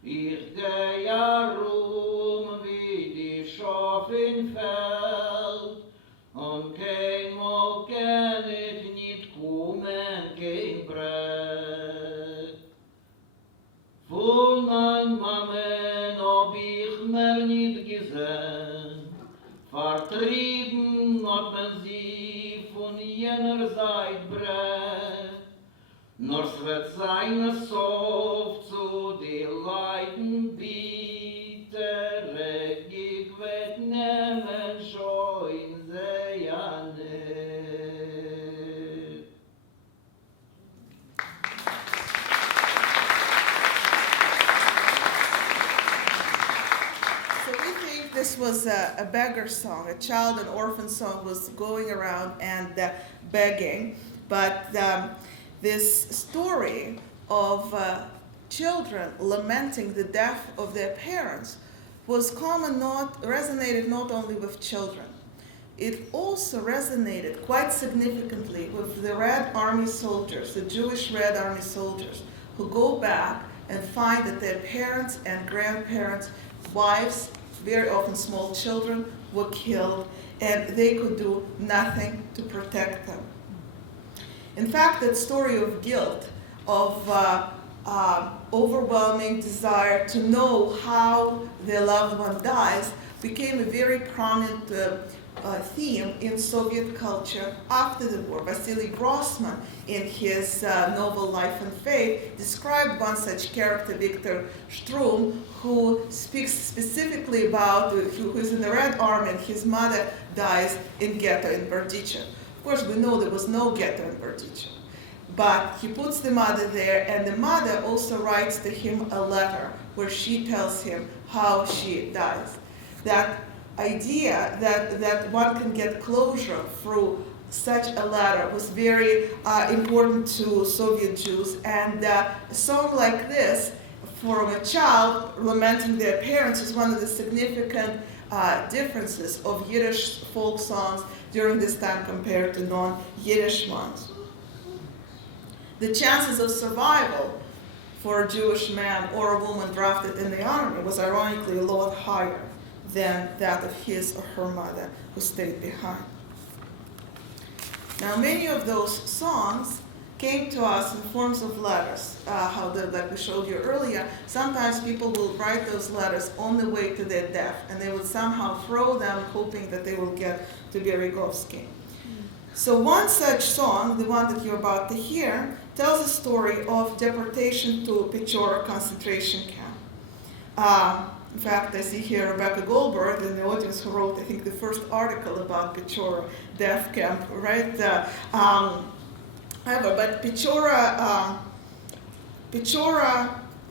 Ich gehe herum wie die Schaf in Feld, und keinmal kann ich nicht kommen, kein Brett. Von mein Mammen hab ich mir nicht gesehen, vertrieben hat man sie von jener Seite Brett. Nur es wird sein Sof zu die Leiden bittere, ich werd nehmen schon sie ja nicht. So we think this was a beggar song. A child, an orphan song was going around and begging. But this story of children lamenting the death of their parents was resonated not only with children. It also resonated quite significantly with the Red Army soldiers, the Jewish Red Army soldiers, who go back and find that their parents and grandparents, wives, very often small children, were killed, and they could do nothing to protect them. In fact, that story of guilt, of overwhelming desire to know how their loved one dies, became a very prominent theme in Soviet culture after the war. Vasily Grossman, in his novel Life and Fate, described one such character, Victor Strum, who speaks specifically about, who is in the Red Army, and his mother dies in ghetto in Berdichev. Of course, we know there was no ghetto in Berdichev. but he puts the mother there, and the mother also writes to him a letter where she tells him how she dies. That idea that one can get closure through such a letter was very important to Soviet Jews, and a song like this from a child lamenting their parents is one of the significant differences of Yiddish folk songs during this time compared to non-Yiddish ones. The chances of survival for a Jewish man or a woman drafted in the army was ironically a lot higher than that of his or her mother who stayed behind. Now, many of those songs came to us in forms of letters, like we showed you earlier. Sometimes people will write those letters on the way to their death, and they would somehow throw them, hoping that they will get to Beregovsky. So one such song, the one that you're about to hear, tells a story of deportation to Pechora concentration camp. In fact, I see here Rebecca Goldberg in the audience who wrote, I think, the first article about Pechora death camp, right? However, but Pechora,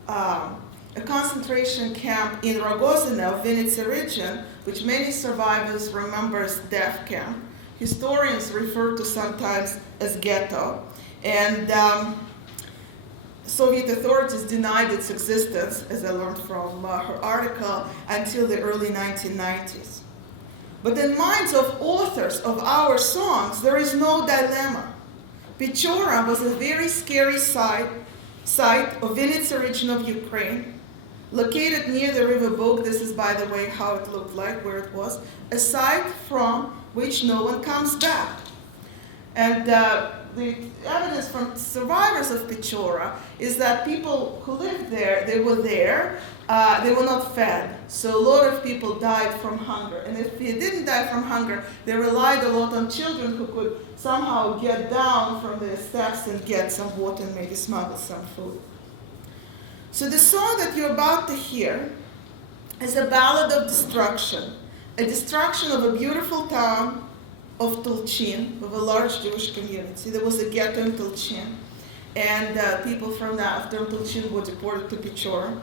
a concentration camp in Rogozino, Vinnytsia region, which many survivors remember as death camp. Historians refer to sometimes as ghetto, and Soviet authorities denied its existence, as I learned from her article, until the early 1990s. But in minds of authors of our songs, there is no dilemma. Pechora was a very scary site of Vinnytsia region of Ukraine, located near the river Bug. This is, by the way, how it looked like, where it was, a site from which no one comes back. And the evidence from survivors of Pechora is that people who lived there, they were not fed. So a lot of people died from hunger. And if they didn't die from hunger, they relied a lot on children who could somehow get down from the steps and get some water and maybe smuggle some food. So the song that you're about to hear is a ballad of destruction, a destruction of a beautiful town of Tulchin, of a large Jewish community. There was a ghetto in Tulchin, and people from Tulchin were deported to Pechora.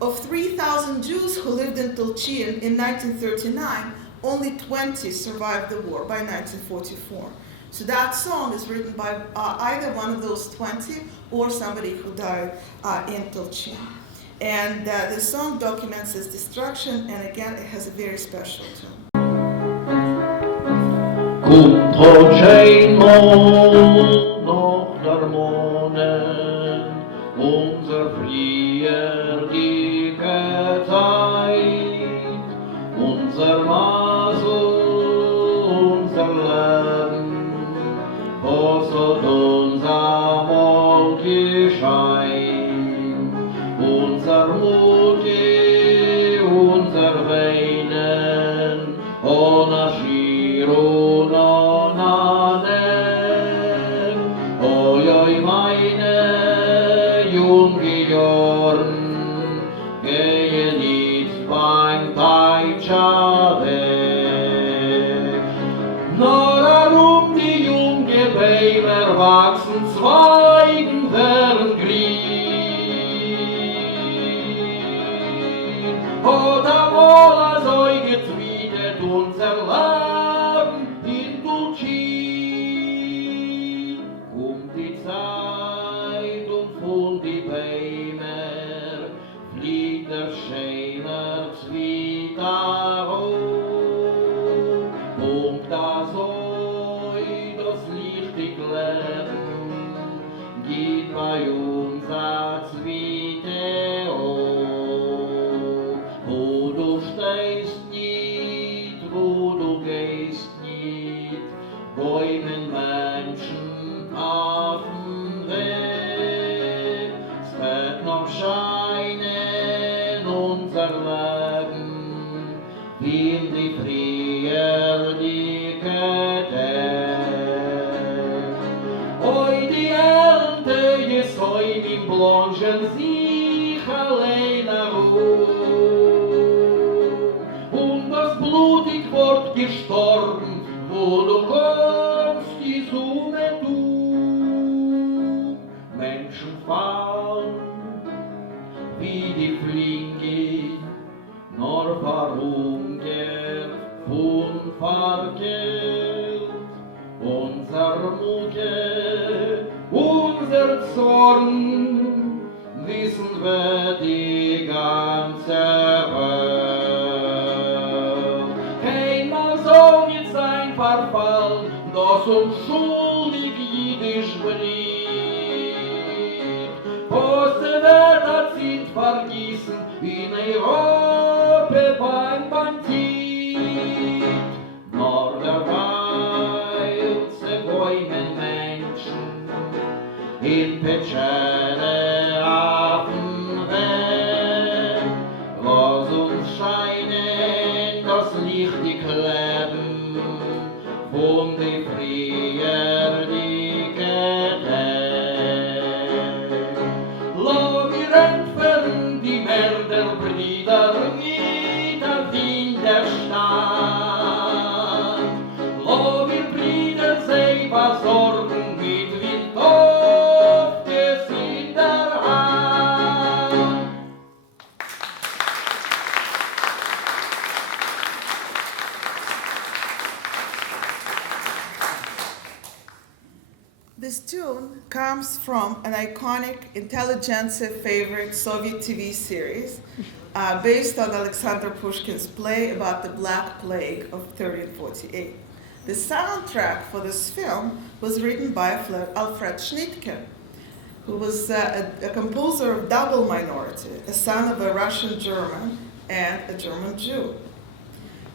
Of 3,000 Jews who lived in Tulchin in 1939, only 20 survived the war by 1944. So that song is written by either one of those 20 or somebody who died in Tulchin. And the song documents this destruction, and again, it has a very special tune. Kommt heute noch der Monen, unser friedliche Zeit, unser Masel, unser Leben, was hat uns einmal geschehen, unser Mutti, unser Weinen, ohne Schiro. Meine junge Jorn gehen nicht beim Peitscher weg. Nur darum die junge Bäume wachsen, Zweigen werden grün. Oder wohl als euch gezwietet unser Leben in Tulchin. Die Zeit und von die Bäume fliegt der Schemer wieder hoch. Und da soll das lichtig Leben geht bei uns als wieder hoch. Wo du stehst nicht, wo du gehst nicht, Bäumen Menschen auf dem Weg, es wird noch scheinen unser Leben, wie in die früherliche Tag. Oi, die Ernte ist heim im Blanchen sich allein herum, und das blutig wird gestorben, wo du kommst, die Sonne du. wie die Fliege, nur verhungert und verkehrt. Unser Mucke, unser Zorn, wissen wir die ganze Welt. Keinmal soll nicht sein Verfall, das uns schuldig Jiddisch blieb. Poste wird hat sind vergießen in Europa beim Bandit. Nur derweil zergäumen Menschen in Petschere auf dem Weg. Lass uns scheinen das lichtige Leben von die früherliche Tag. Lass wir entfernen die Mörderbrüder nieder in der Stadt. Lass wir Brüder selber sorgen mit Windhoftes in der Hand. This tune comes from an iconic intelligentsia favorite Soviet TV series based on Alexander Pushkin's play about the Black Plague of 1348. The soundtrack for this film was written by Alfred Schnittke, who was a composer of double minority, a son of a Russian German and a German Jew.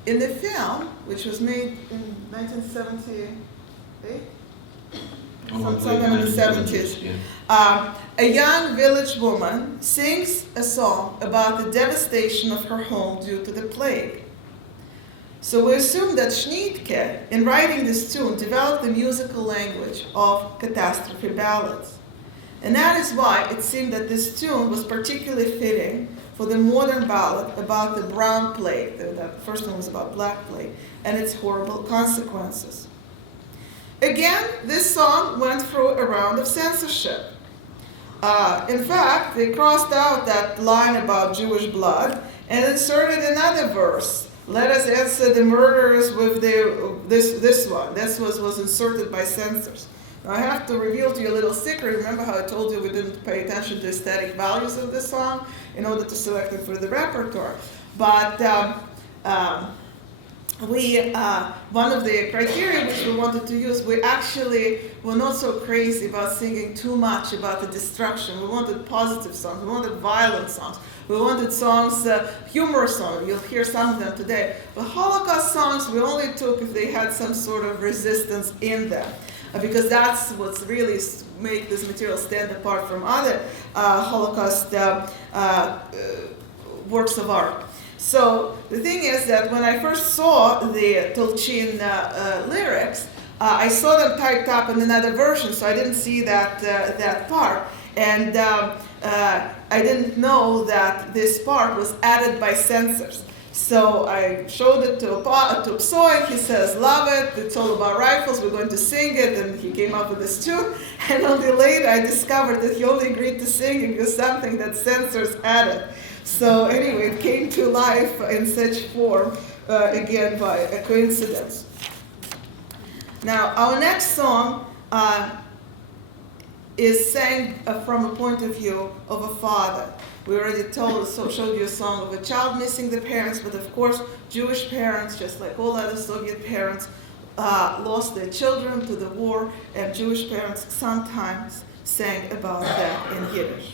In the film, which was made in 1978, sometime in the 70s, a young village woman sings a song about the devastation of her home due to the plague. So we assume that Schnittke, in writing this tune, developed the musical language of catastrophe ballads. And that is why it seemed that this tune was particularly fitting for the modern ballad about the brown plague. The first one was about black plague and its horrible consequences. Again, this song went through a round of censorship. In fact, they crossed out that line about Jewish blood and inserted another verse. Let us answer the murderers with this one. This was inserted by censors. Now I have to reveal to you a little secret. Remember how I told you we didn't pay attention to aesthetic values of the song in order to select it for the repertoire. But one of the criteria which we wanted to use, we actually were not so crazy about singing too much about the destruction. We wanted positive songs. We wanted violent songs. We wanted songs, humorous songs. You'll hear some of them today. But Holocaust songs we only took if they had some sort of resistance in them, because that's what's really make this material stand apart from other Holocaust works of art. So the thing is that when I first saw the Tolchin lyrics, I saw them typed up in another version, so I didn't see that part. And I didn't know that this part was added by censors. So I showed it to Psoy. He says, love it, it's all about rifles, we're going to sing it, and he came up with this tune. And only later I discovered that he only agreed to sing it with something that censors added. So anyway, it came to life in such form, again, by a coincidence. Now, our next song is sang from a point of view of a father. We already showed you a song of a child missing the parents, but of course, Jewish parents, just like all other Soviet parents, lost their children to the war, and Jewish parents sometimes sang about that in Yiddish.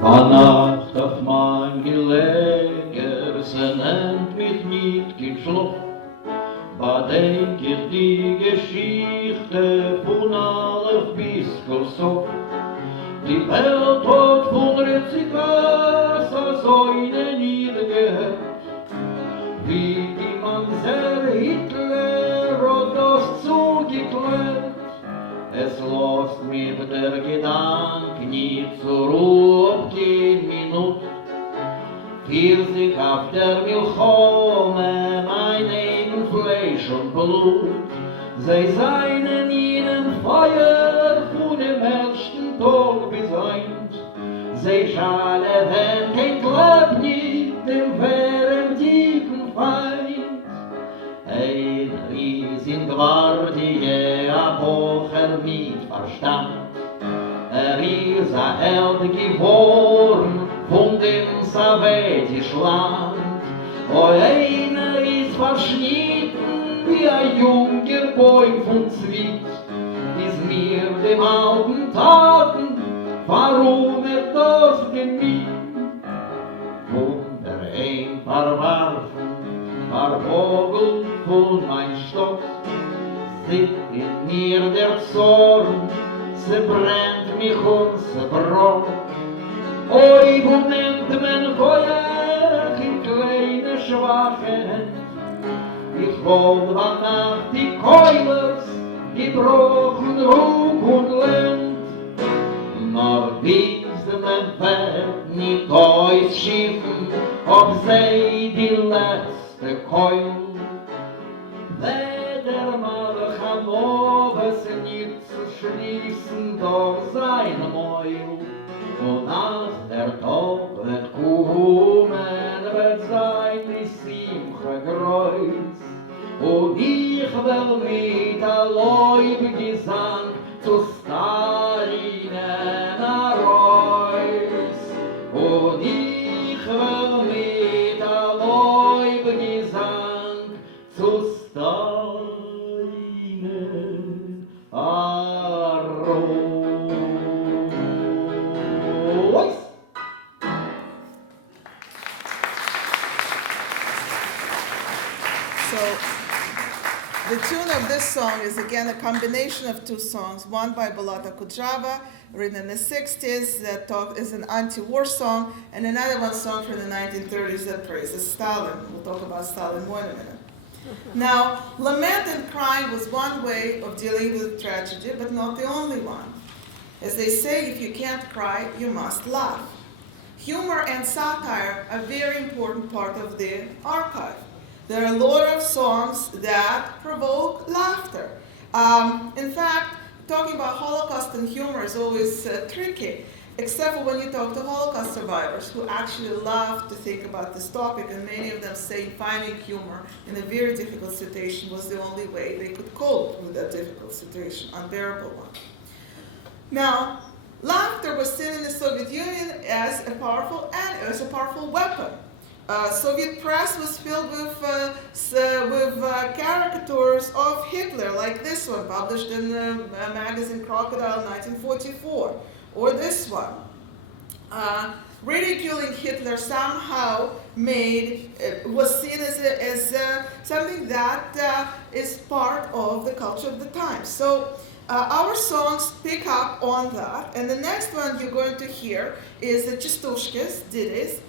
Nacht auf mein Gelegger, se nennt mich nicht geschlafen. Bedenk ich die Geschichte von Aleph bis Kosovo. Die Welt hat von Rezikas als eine niedergehört. Wie die Mamser Hitler hat das zugeklärt. Es lässt mir der Gedanke nicht zur Ruhe gehen Minute. Für sich auf der Milchome mein eigen Fleisch und Blut Sie seien ihnen Feuer von dem ersten Tag bis eint. Sie schale, wenn kein Glaub nicht dem währenden Feind. Ein Ries in Gwardie, a Bocher mit Verstand. Ries a Held geworden von dem sowjetisch Land. O einer ist verschnitten wie ein junger Bäum von Zwiet. Ist mir dem alten Taten, warum das gemied? Von der ein verwarfen, vervogelt von mein Stock, sitzt in mir der Zorn, sie brennt mich und sie braucht. Oi, wo nimmt man Feuer in kleine schwache Hände? Ich wollte nach die Keulers, gebrochen Ruck und Lend. Nur bis man wird nicht ausschiffen, ob sie die letzte Keul. Weder Malach am Oves nicht zu schließen durch sein Meul. Und als der Tag wird kommen, wird sein die Simche Kreuz. Und ich will mit der Leib Gesang zu Stalin Reus. Und ich will mit der Leib Gesang zu Stalin Reus. So, the tune of this song is again a combination of two songs, one by Balata Kujava, written in the 60s, that is an anti-war song, and another one song from the 1930s that praises Stalin. We'll talk about Stalin more in a minute. Now, lament and crying was one way of dealing with tragedy, but not the only one. As they say, if you can't cry, you must laugh. Humor and satire are a very important part of the archive. There are a lot of songs that provoke laughter. In fact, talking about Holocaust and humor is always tricky, except for when you talk to Holocaust survivors who actually love to think about this topic, and many of them say finding humor in a very difficult situation was the only way they could cope with that difficult situation, unbearable one. Now, laughter was seen in the Soviet Union as a powerful weapon. Soviet press was filled with caricatures of Hitler, like this one, published in the magazine Crocodile in 1944, or this one. Ridiculing Hitler somehow was seen as something that is part of the culture of the time. So our songs pick up on that, and the next one you're going to hear is the Chistushkes, ditties,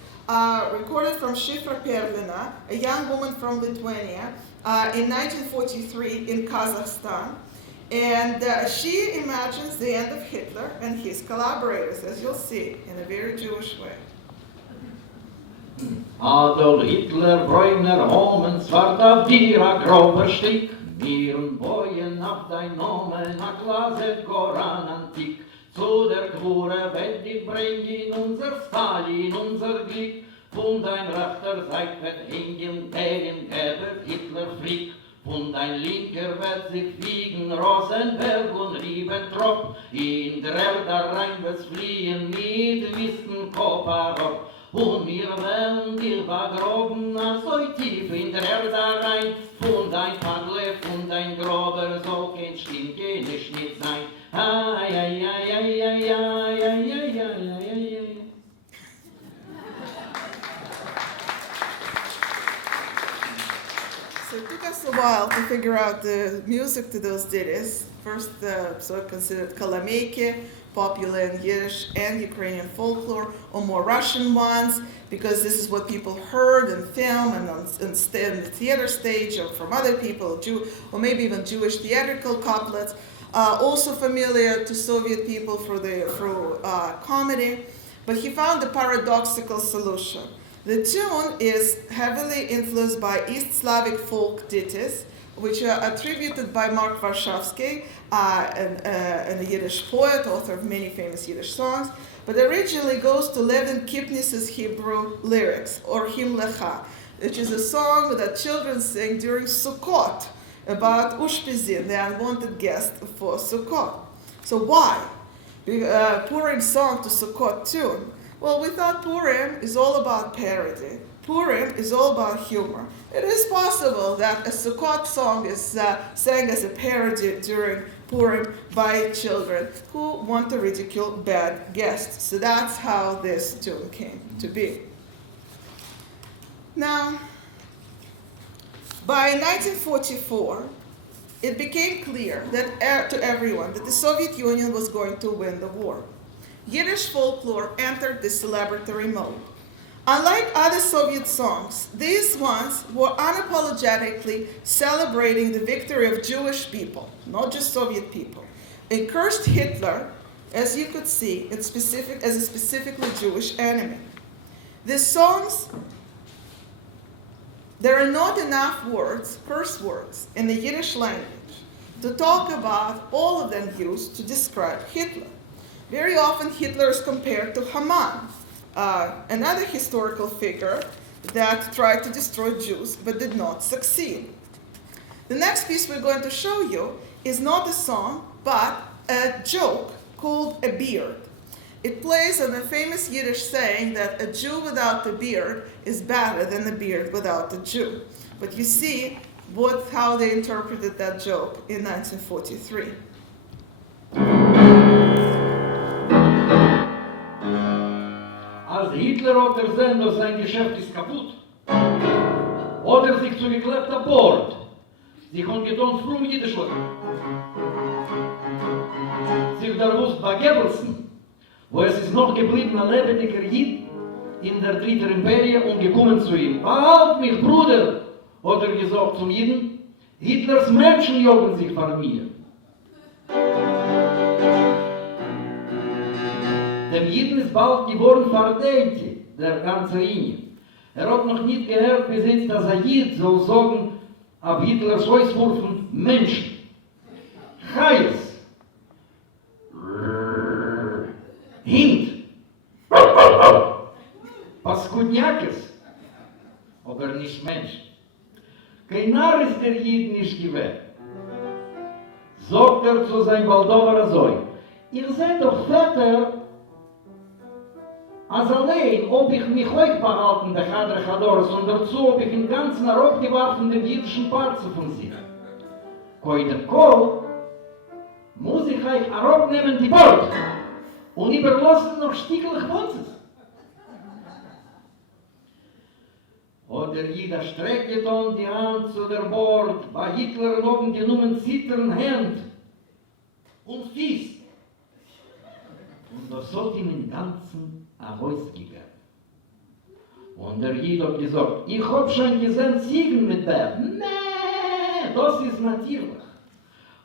recorded from Shifra Perlina, a young woman from Lithuania, in 1943 in Kazakhstan. And she imagines the end of Hitler and his collaborators, as you'll see, in a very Jewish way. Adolf Hitler, Bräuner, Homen, Svarta, Vira, grober Stick, Miren, Bojen, auf dein Nomen, a Klaset, Koran, Antik, zu der Quore, wenn die bringen unser Stalin, unser Glück, von dein rechter Seite wird hängen, Bergen, Gäbe, Hitler, Frick, von dein linker wird sich fliegen, Rosenberg und Ribbentrop, in der Erde rein wird's fliehen, mit Wissen, Koparop, und wir werden dir vergroben, so tief in der Erde rein, von dein Padle, von dein Grober, so kein Stinke nicht sein. Ai, ai, ai, ai, ai, ai, ai, ai, ai, ai. So it took us a while to figure out the music to those ditties. First, so considered kalameke, popular in Yiddish and Ukrainian folklore, or more Russian ones, because this is what people heard in film and on the theater stage, or from other people, or maybe even Jewish theatrical couplets. Also familiar to Soviet people through comedy, but he found a paradoxical solution. The tune is heavily influenced by East Slavic folk ditties, which are attributed by Mark Warszawski, a Yiddish poet, author of many famous Yiddish songs, but originally goes to Levin Kipnis's Hebrew lyrics, or Him Lecha, which is a song that children sing during Sukkot about Ushpizin, the unwanted guest for Sukkot. So why? Purim song to Sukkot tune. Well, we thought Purim is all about parody. Purim is all about humor. It is possible that a Sukkot song is sang as a parody during Purim by children who want to ridicule bad guests. So that's how this tune came to be. Now, by 1944, it became clear that to everyone that the Soviet Union was going to win the war. Yiddish folklore entered this celebratory mode. Unlike other Soviet songs, these ones were unapologetically celebrating the victory of Jewish people, not just Soviet people. It cursed Hitler, as you could see, as a specifically Jewish enemy. These songs, there are not enough words, curse words, in the Yiddish language to talk about all of them used to describe Hitler. Very often Hitler is compared to Haman, another historical figure that tried to destroy Jews but did not succeed. The next piece we're going to show you is not a song, but a joke called A Beard. It plays on a famous Yiddish saying that a Jew without a beard is better than a beard without a Jew. But you see how they interpreted that joke in 1943. Als Hitler hat gesehen, dass sein Geschäft ist kaputt, hat sich zugeklebt an Bord. Sie haben getan, fromm Jiddisch lernen. Sich da wusst bei Goebbelsen, wo es ist noch geblieben ein lebendiger Jid in der dritten Imperie und gekommen zu ihm. Behalt mich, Bruder, hat gesagt zum Jiden, Hitlers Menschen jagen sich vor mir. Dem Jiden ist bald geworden verdächtig, der ganze Linie. Hat noch nicht gehört bis jetzt, dass ein Jid soll sagen, ab Hitlers Hauswurfen Menschen. Chais. Hint. Paskudniakes. Aber nicht Mensch. Kein Narr ist der Jid nicht gewählt. Sagt zu seinem Baldover so, ihr seid doch Väter, als allein, ob ich mich euch behalten, der Chadr Chadors, und dazu ob ich im Ganzen herabgeworfen den jüdischen Parzen von sich. Koidem Kol, muss ich euch herabnehmen die Bord und überlassen noch stiegelig Wunzes. Hat der Jida streckt getan die Hand zu der Bord, bei Hitler oben genommen zittern Hand und Fies. Und das hat ihm im Ganzen herausgegeben. Und der Jid hat gesagt, ich hab schon gesehen Ziegen mit Bär. Nee, das ist natürlich.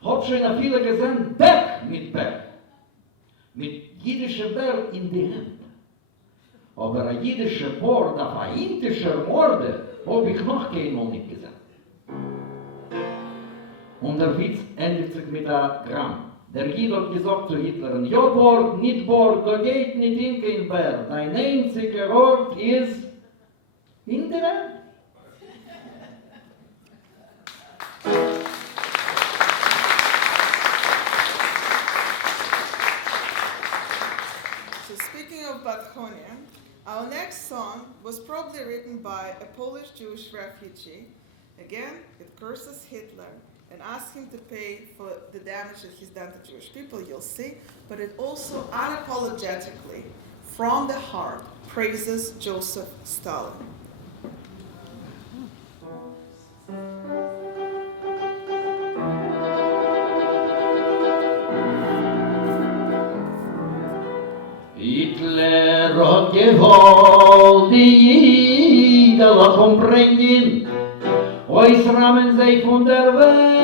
Hab schon viele gesehen Bär mit Bär. Mit jüdischer Bär in die Hand. Aber ein jüdischer Bord auf ein indischer Morde hab ich noch keinmal nicht gesehen. Und der Witz endet sich mit einem Gramm. Der Jid hat gesagt zu Hitler, ja Bord, nicht Bord, da geht nicht in kein Bär. Dein einziger Ort ist in der Welt. So speaking of Batchonia, our next song was probably written by a Polish Jewish refugee. Again, it curses Hitler and asks him to pay for the damage that he's done to Jewish people, you'll see. But it also unapologetically, from the heart, praises Joseph Stalin. Hitler hat gewollt die Jidela umbringen, ausrahmen sie von der Welt.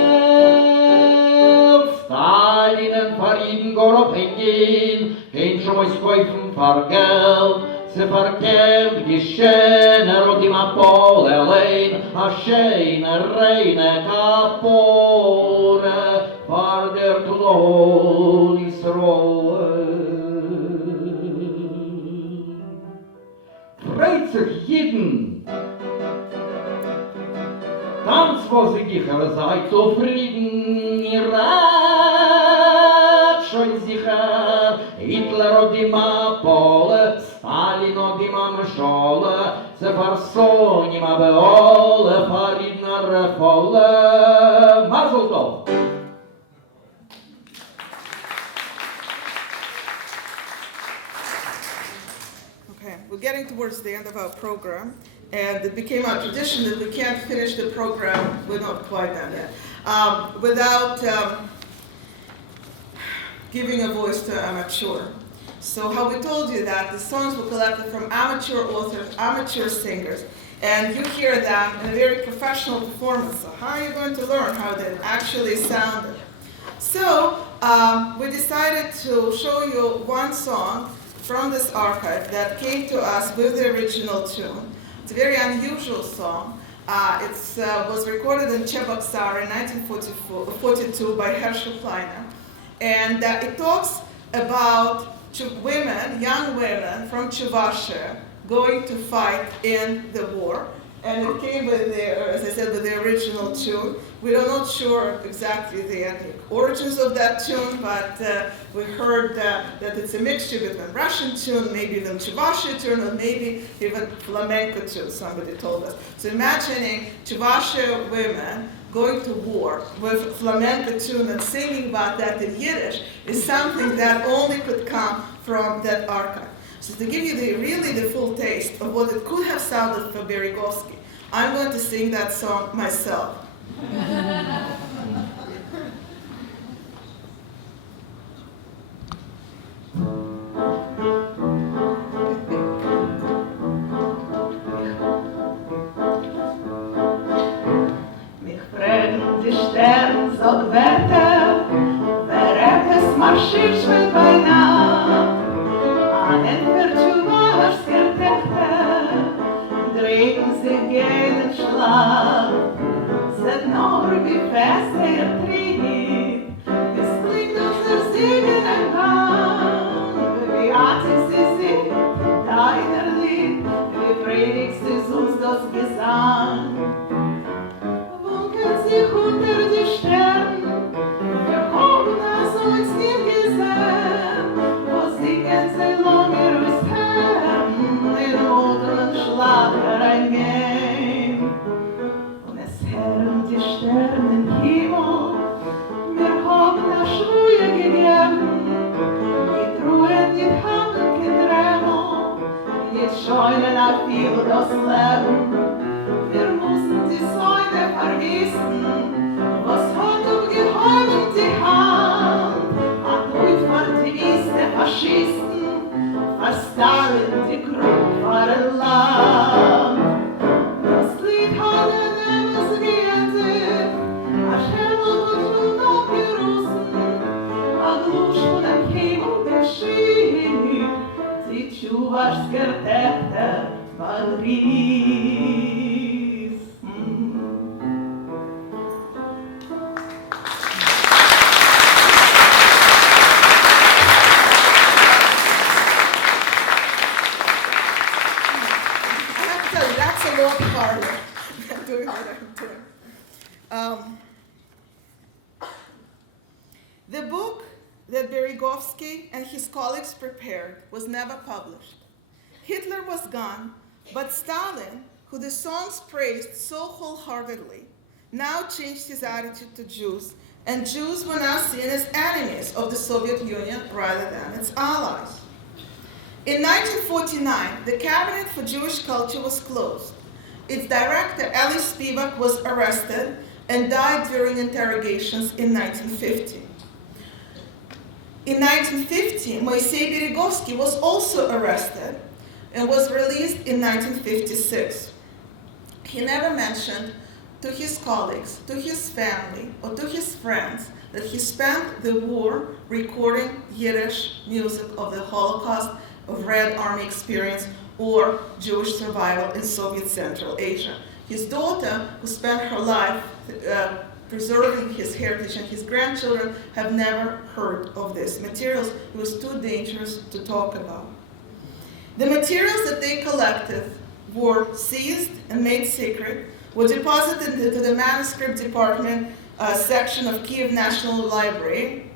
Stalinen verrieben Gorob hängen, kein Scheuß kaufen für Geld. Sie verkehrt geschehen, und im Apol allein, scheine, reine Kapore, vor der Klon Israel. Freut sich jeden, Tanz, wo sie sicher seid zufrieden, ihr habt schon sicher Hitler und die Mapole, Stalin und die Mamschole, sie versonnen im Abeole, Faridner volle, Mazel Tov! Okay, we're getting towards the end of our program, and it became our tradition that we can't finish the program, we're not quite done yet, without giving a voice to amateur. So how we told you that the songs were collected from amateur authors, amateur singers, and you hear them in a very professional performance. So how are you going to learn how they actually sounded? So we decided to show you one song from this archive that came to us with the original tune. It's a very unusual song. It was recorded in Cheboksar in 1942 by Herschel Kleiner. And it talks about women, young women from Chuvassia going to fight in the war. And it came with as I said, with the original tune. We're not sure exactly the origins of that tune, but we heard that it's a mixture between Russian tune, maybe even Chuvassia tune, or maybe even flamenco tune, somebody told us. So imagining Chuvassia women going to war with flamenco tune and singing about that in Yiddish is something that only could come from that archive. So to give you the full taste of what it could have sounded for Berezovsky, I'm going to sing that song myself. Mich fragen die Sterne, sagt Wetter, wer etwas marschiert mit bei Nacht. An entweder Chuvas Gertechte, drehen sie gehen in Schlaf. Seid nur wie fest trieb, es klingt unser Siegen ein Band. Wie artig sie singt, deiner Lied, wie predigst ist uns das Gesang. Wunkelt sich unter die Sterne, wir haben es uns nie gesehen, wo singen sie lange aus Herren, in modern Schlaf hereingehen. Und es herren die Sterne im Himmel, wir haben eine Schwue gegeben, nicht Ruhe, nicht haben kein Dremel, nicht scheunen auf viel das Leben. Wir müssen die Säune vergessen, was hat aufgehäumt die Hand, hat gut für die Iste Faschisten, was Stalin die Krug war ein Land. Das Lied hat etwas geändert, a Schemmel wird schon abgerussen, a Glusch von dem Himmel geschieht, die Chuvas Gertechte verdrießen. That's a lot harder than doing what I'm doing. The book that Berezovsky and his colleagues prepared was never published. Hitler was gone, but Stalin, who the songs praised so wholeheartedly, now changed his attitude to Jews, and Jews were now seen as enemies of the Soviet Union rather than its allies. In 1949, the Cabinet for Jewish Culture was closed. Its director, Eli Spivak, was arrested and died during interrogations in 1950. In 1950, Moisei Berezovsky was also arrested and was released in 1956. He never mentioned to his colleagues, to his family, or to his friends that he spent the war recording Yiddish music of the Holocaust, of Red Army experience, or Jewish survival in Soviet Central Asia. His daughter, who spent her life preserving his heritage, and his grandchildren have never heard of this materials. It was too dangerous to talk about. The materials that they collected were seized and made secret, were deposited into the manuscript department section of Kiev National Library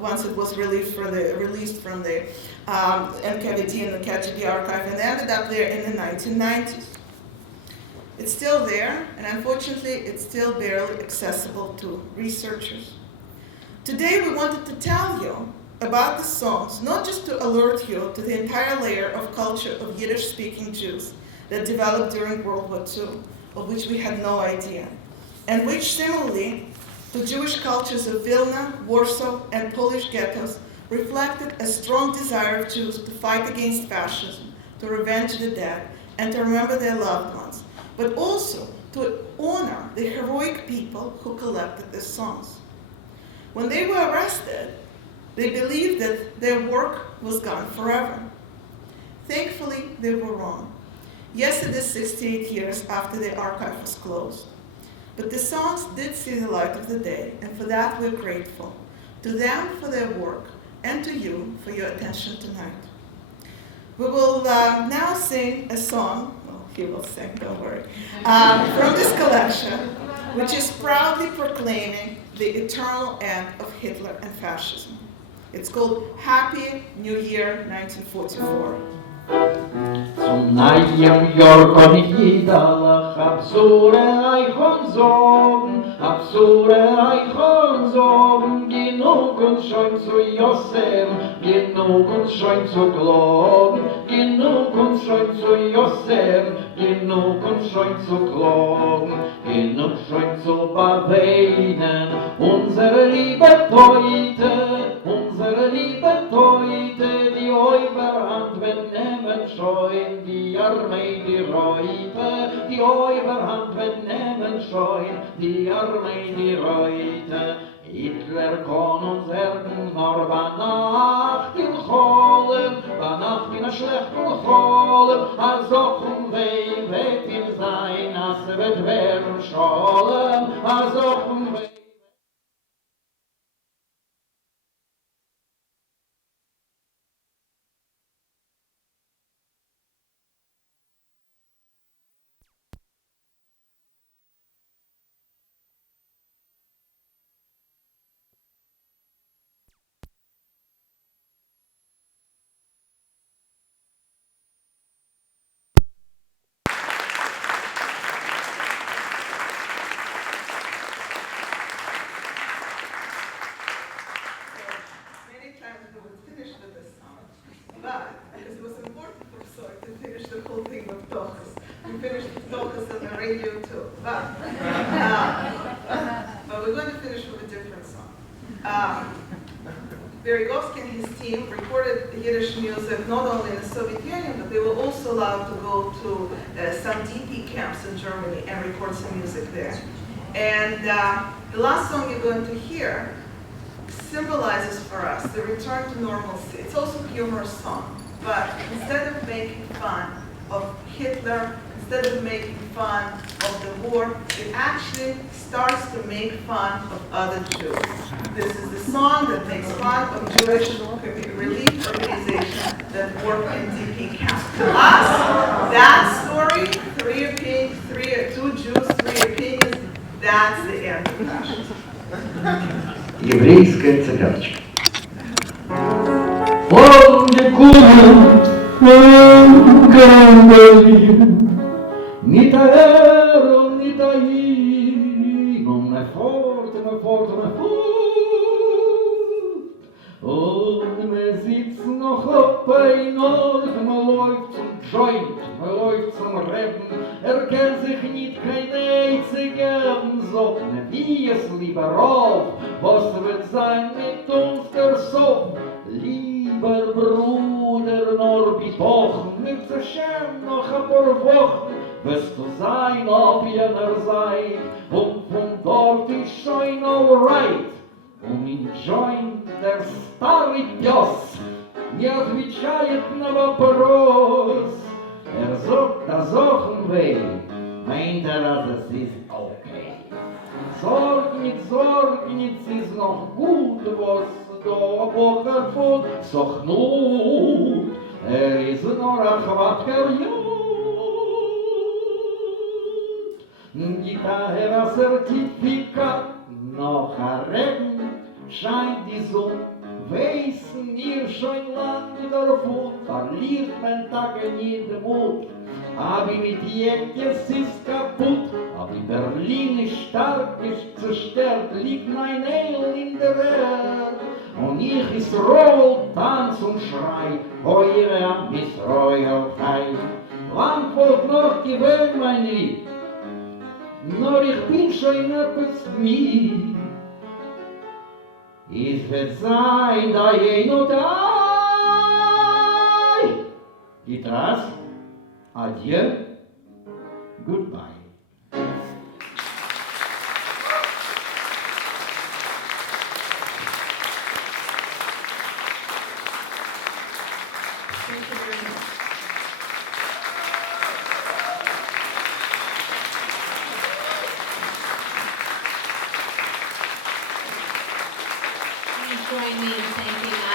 once it was released from the NKVD and the KGB archive, and ended up there in the 1990s. It's still there, and unfortunately, it's still barely accessible to researchers. Today, we wanted to tell you about the songs, not just to alert you to the entire layer of culture of Yiddish-speaking Jews that developed during World War II, of which we had no idea, and which similarly to Jewish cultures of Vilna, Warsaw, and Polish ghettos reflected a strong desire of Jews to fight against fascism, to revenge the dead, and to remember their loved ones, but also to honor the heroic people who collected these songs. When they were arrested, they believed that their work was gone forever. Thankfully, they were wrong. Yes, it is 68 years after the archive was closed. But the songs did see the light of the day, and for that we're grateful. To them for their work, and to you for your attention tonight. We will now sing a song, well, he will sing, don't worry, from this collection, which is proudly proclaiming the eternal end of Hitler and fascism. It's called Happy New Year 1944. Zum neuen Jahr kann ich jederlich Eichhorn sagen, genug und schön zu Josef, genug und schön zu klagen, genug und schön zu Josef, genug und schön zu klagen, genug schön zu beweinen, unsere liebe Teute, die Oberhand wenn nehmen scheuen, die Armee die Reute, die Oberhand wenn nehmen scheuen, die Armee die Reute. Hitler kann uns erden, nur bei Nacht in Cholem, bei Nacht in a schlechten Cholem, als auch weh wird ihm sein, als wird werden Scholem, als auch weh. But it was important for Soy to finish the whole thing with Tochas. We finished Tochas on the radio too. But we're going to finish with a different song. Berezovsky and his team recorded Yiddish music not only in the Soviet Union, but they were also allowed to go to some DP camps in Germany and record some music there. And the last song you're going to hear symbolizes for us the return to normalcy. It's also a humorous song, but instead of making fun of Hitler, instead of making fun of the war, it actually starts to make fun of other Jews. This is the song that makes fun of Jewish relief organizations that work in DP camps. To us, that story, two Jews, three opinions, that's the end of fascism. Еврейская цыганочка. Он декумен, не таэр, не таи, но не форт. Und wir sitzen noch auf ein Ort, man läuft zum Joint, man läuft zum Reden, kennt sich nicht kein einziger, so wie es lieber auf, was wird sein mit uns der Sohn? Lieber Bruder, nur betochen, mit der Schem noch ein paar Wochen, wirst du sein auf jener Seite, und von dort ist schon alright. In joint der старый пес не отвечает на вопрос. Sagt, das auch weh, meint dass es ist okay. Sorg nicht, ist noch gut, was da Bocher fort, so Knut, ist nur ein schwacher Jud. Die Daher Zertifikat, noch ein Regen, scheint die Sonne, weißen ihr schon lang davon, verliert mein Tag in jedem Mut. Aber mit Jäckes ist kaputt, aber in Berlin ist stark, ist zerstört, liegt mein Ehl in der Welt. Und ich ist roll, tanz und schrei, heure am Israel hei. Lang folgt noch gewöhnt mein Lied, nur ich bin schon etwas mir. Es wird sein, da je nur da. Gitras, adieu, goodbye. Thank you very much. Please join me in thanking